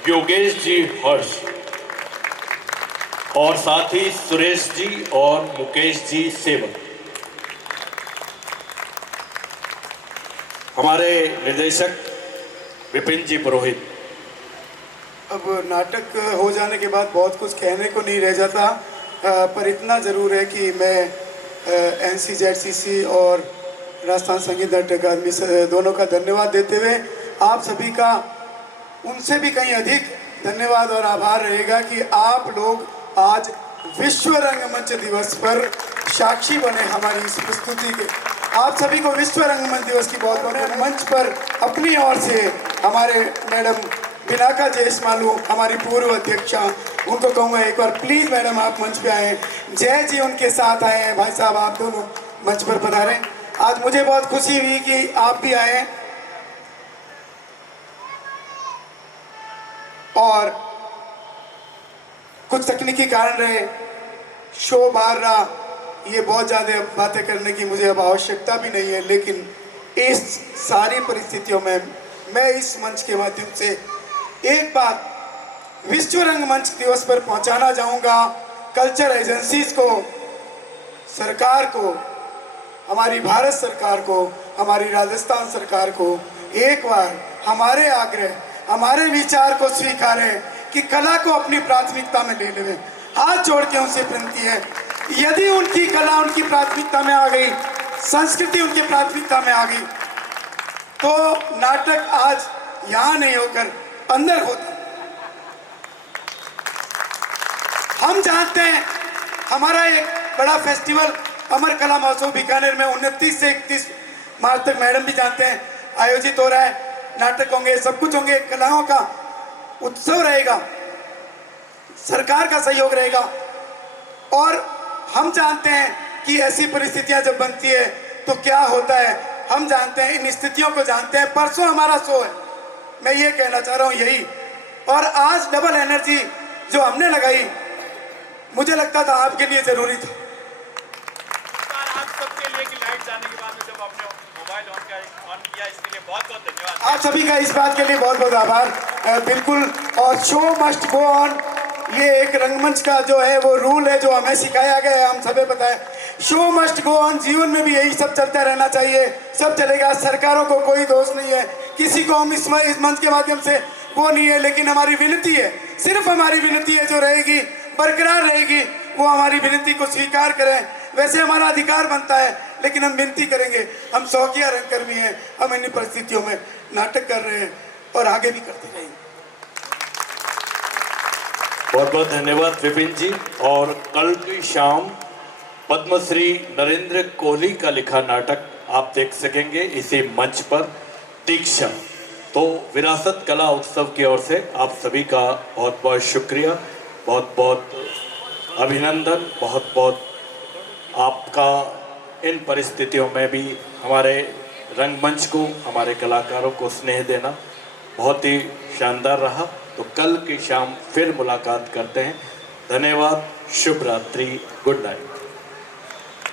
योगेश जी हर्ष। और साथ ही सुरेश जी और मुकेश जी सेवक। हमारे निर्देशक विपिन जी पुरोहित। अब नाटक हो जाने के बाद बहुत कुछ कहने को नहीं रह जाता, पर इतना ज़रूर है कि मैं NCZCC और राजस्थान संगीत नाट्य अकादमी दोनों का धन्यवाद देते हुए आप सभी का उनसे भी कहीं अधिक धन्यवाद और आभार रहेगा कि आप लोग आज विश्व रंगमंच दिवस पर साक्षी बने हमारी इस प्रस्तुति के। आप सभी को विश्व रंगमंच दिवस की बहुत बहुत। मंच पर अपनी ओर से हमारे मैडम बिनाका जयसमालू, हमारी पूर्व अध्यक्षा, उनको कहूँगा एक बार प्लीज़ मैडम आप मंच पे आए। जय जी उनके साथ आए हैं। भाई साहब आप दोनों मंच पर पधारें। आज मुझे बहुत खुशी हुई कि आप भी आए और कुछ तकनीकी कारण रहे, शो बाहर रहा। ये बहुत ज़्यादा बातें करने की मुझे अब आवश्यकता भी नहीं है, लेकिन इस सारी परिस्थितियों में मैं इस मंच के माध्यम से एक बात विश्व रंगमंच दिवस पर पहुंचाना चाहूँगा कल्चर एजेंसीज को, सरकार को, हमारी भारत सरकार को, हमारी राजस्थान सरकार को। एक बार हमारे आग्रह, हमारे विचार को स्वीकारें कि कला को अपनी प्राथमिकता में ले लें। हाथ जोड़ के उनसे विनती है, यदि उनकी कला उनकी प्राथमिकता में आ गई, संस्कृति उनकी प्राथमिकता में आ गई, तो नाटक आज यहाँ नहीं होकर अंदर होता। हम जानते हैं हमारा एक बड़ा फेस्टिवल अमर कला महोत्सव बीकानेर में 29 से 31 मार्च तक, मैडम भी जानते हैं, आयोजित हो रहा है। नाटक होंगे, सब कुछ होंगे, कलाओं का उत्सव रहेगा, सरकार का सहयोग रहेगा। और हम जानते हैं कि ऐसी परिस्थितियां जब बनती है तो क्या होता है, हम जानते हैं, इन स्थितियों को जानते हैं। परसों हमारा शो है, मैं ये कहना चाह रहा हूँ यही। और आज डबल एनर्जी जो हमने लगाई, मुझे लगता था आपके लिए जरूरी था। आप सबके लिए कि लाइट जाने के बाद में जब आपने मोबाइल ऑन किया, इसके लिए बहुत बहुत धन्यवाद। आप सभी का इस बात के लिए बहुत बहुत आभार। बिल्कुल। और शो मस्ट गो ऑन, ये एक रंगमंच का जो है वो रूल है जो हमें सिखाया गया है, हम सभी पता है। शो मस्ट गो ऑन, जीवन में भी यही सब चलता रहना चाहिए, सब चलेगा। सरकारों को कोई दोष नहीं है, किसी को हम इस मंच के माध्यम से वो नहीं है, लेकिन हमारी विनती है, सिर्फ हमारी विनती है जो रहेगी, बरकरार रहेगी, वो हमारी विनती को स्वीकार करें। वैसे हमारा अधिकार बनता है, लेकिन हम विनती करेंगे। हम शौकिया रंगकर्मी हैं, हम इन परिस्थितियों में नाटक कर रहे हैं और आगे भी करते रहेंगे। बहुत बहुत धन्यवाद विपिन जी। और कल की शाम पद्मश्री नरेंद्र कोहली का लिखा नाटक आप देख सकेंगे इसी मंच पर, दीक्षा। तो विरासत कला उत्सव की ओर से आप सभी का बहुत बहुत शुक्रिया, बहुत बहुत अभिनंदन, बहुत बहुत आपका इन परिस्थितियों में भी हमारे रंगमंच को, हमारे कलाकारों को स्नेह देना बहुत ही शानदार रहा। तो कल की शाम फिर मुलाकात करते हैं। धन्यवाद, शुभ रात्रि, गुड नाइट।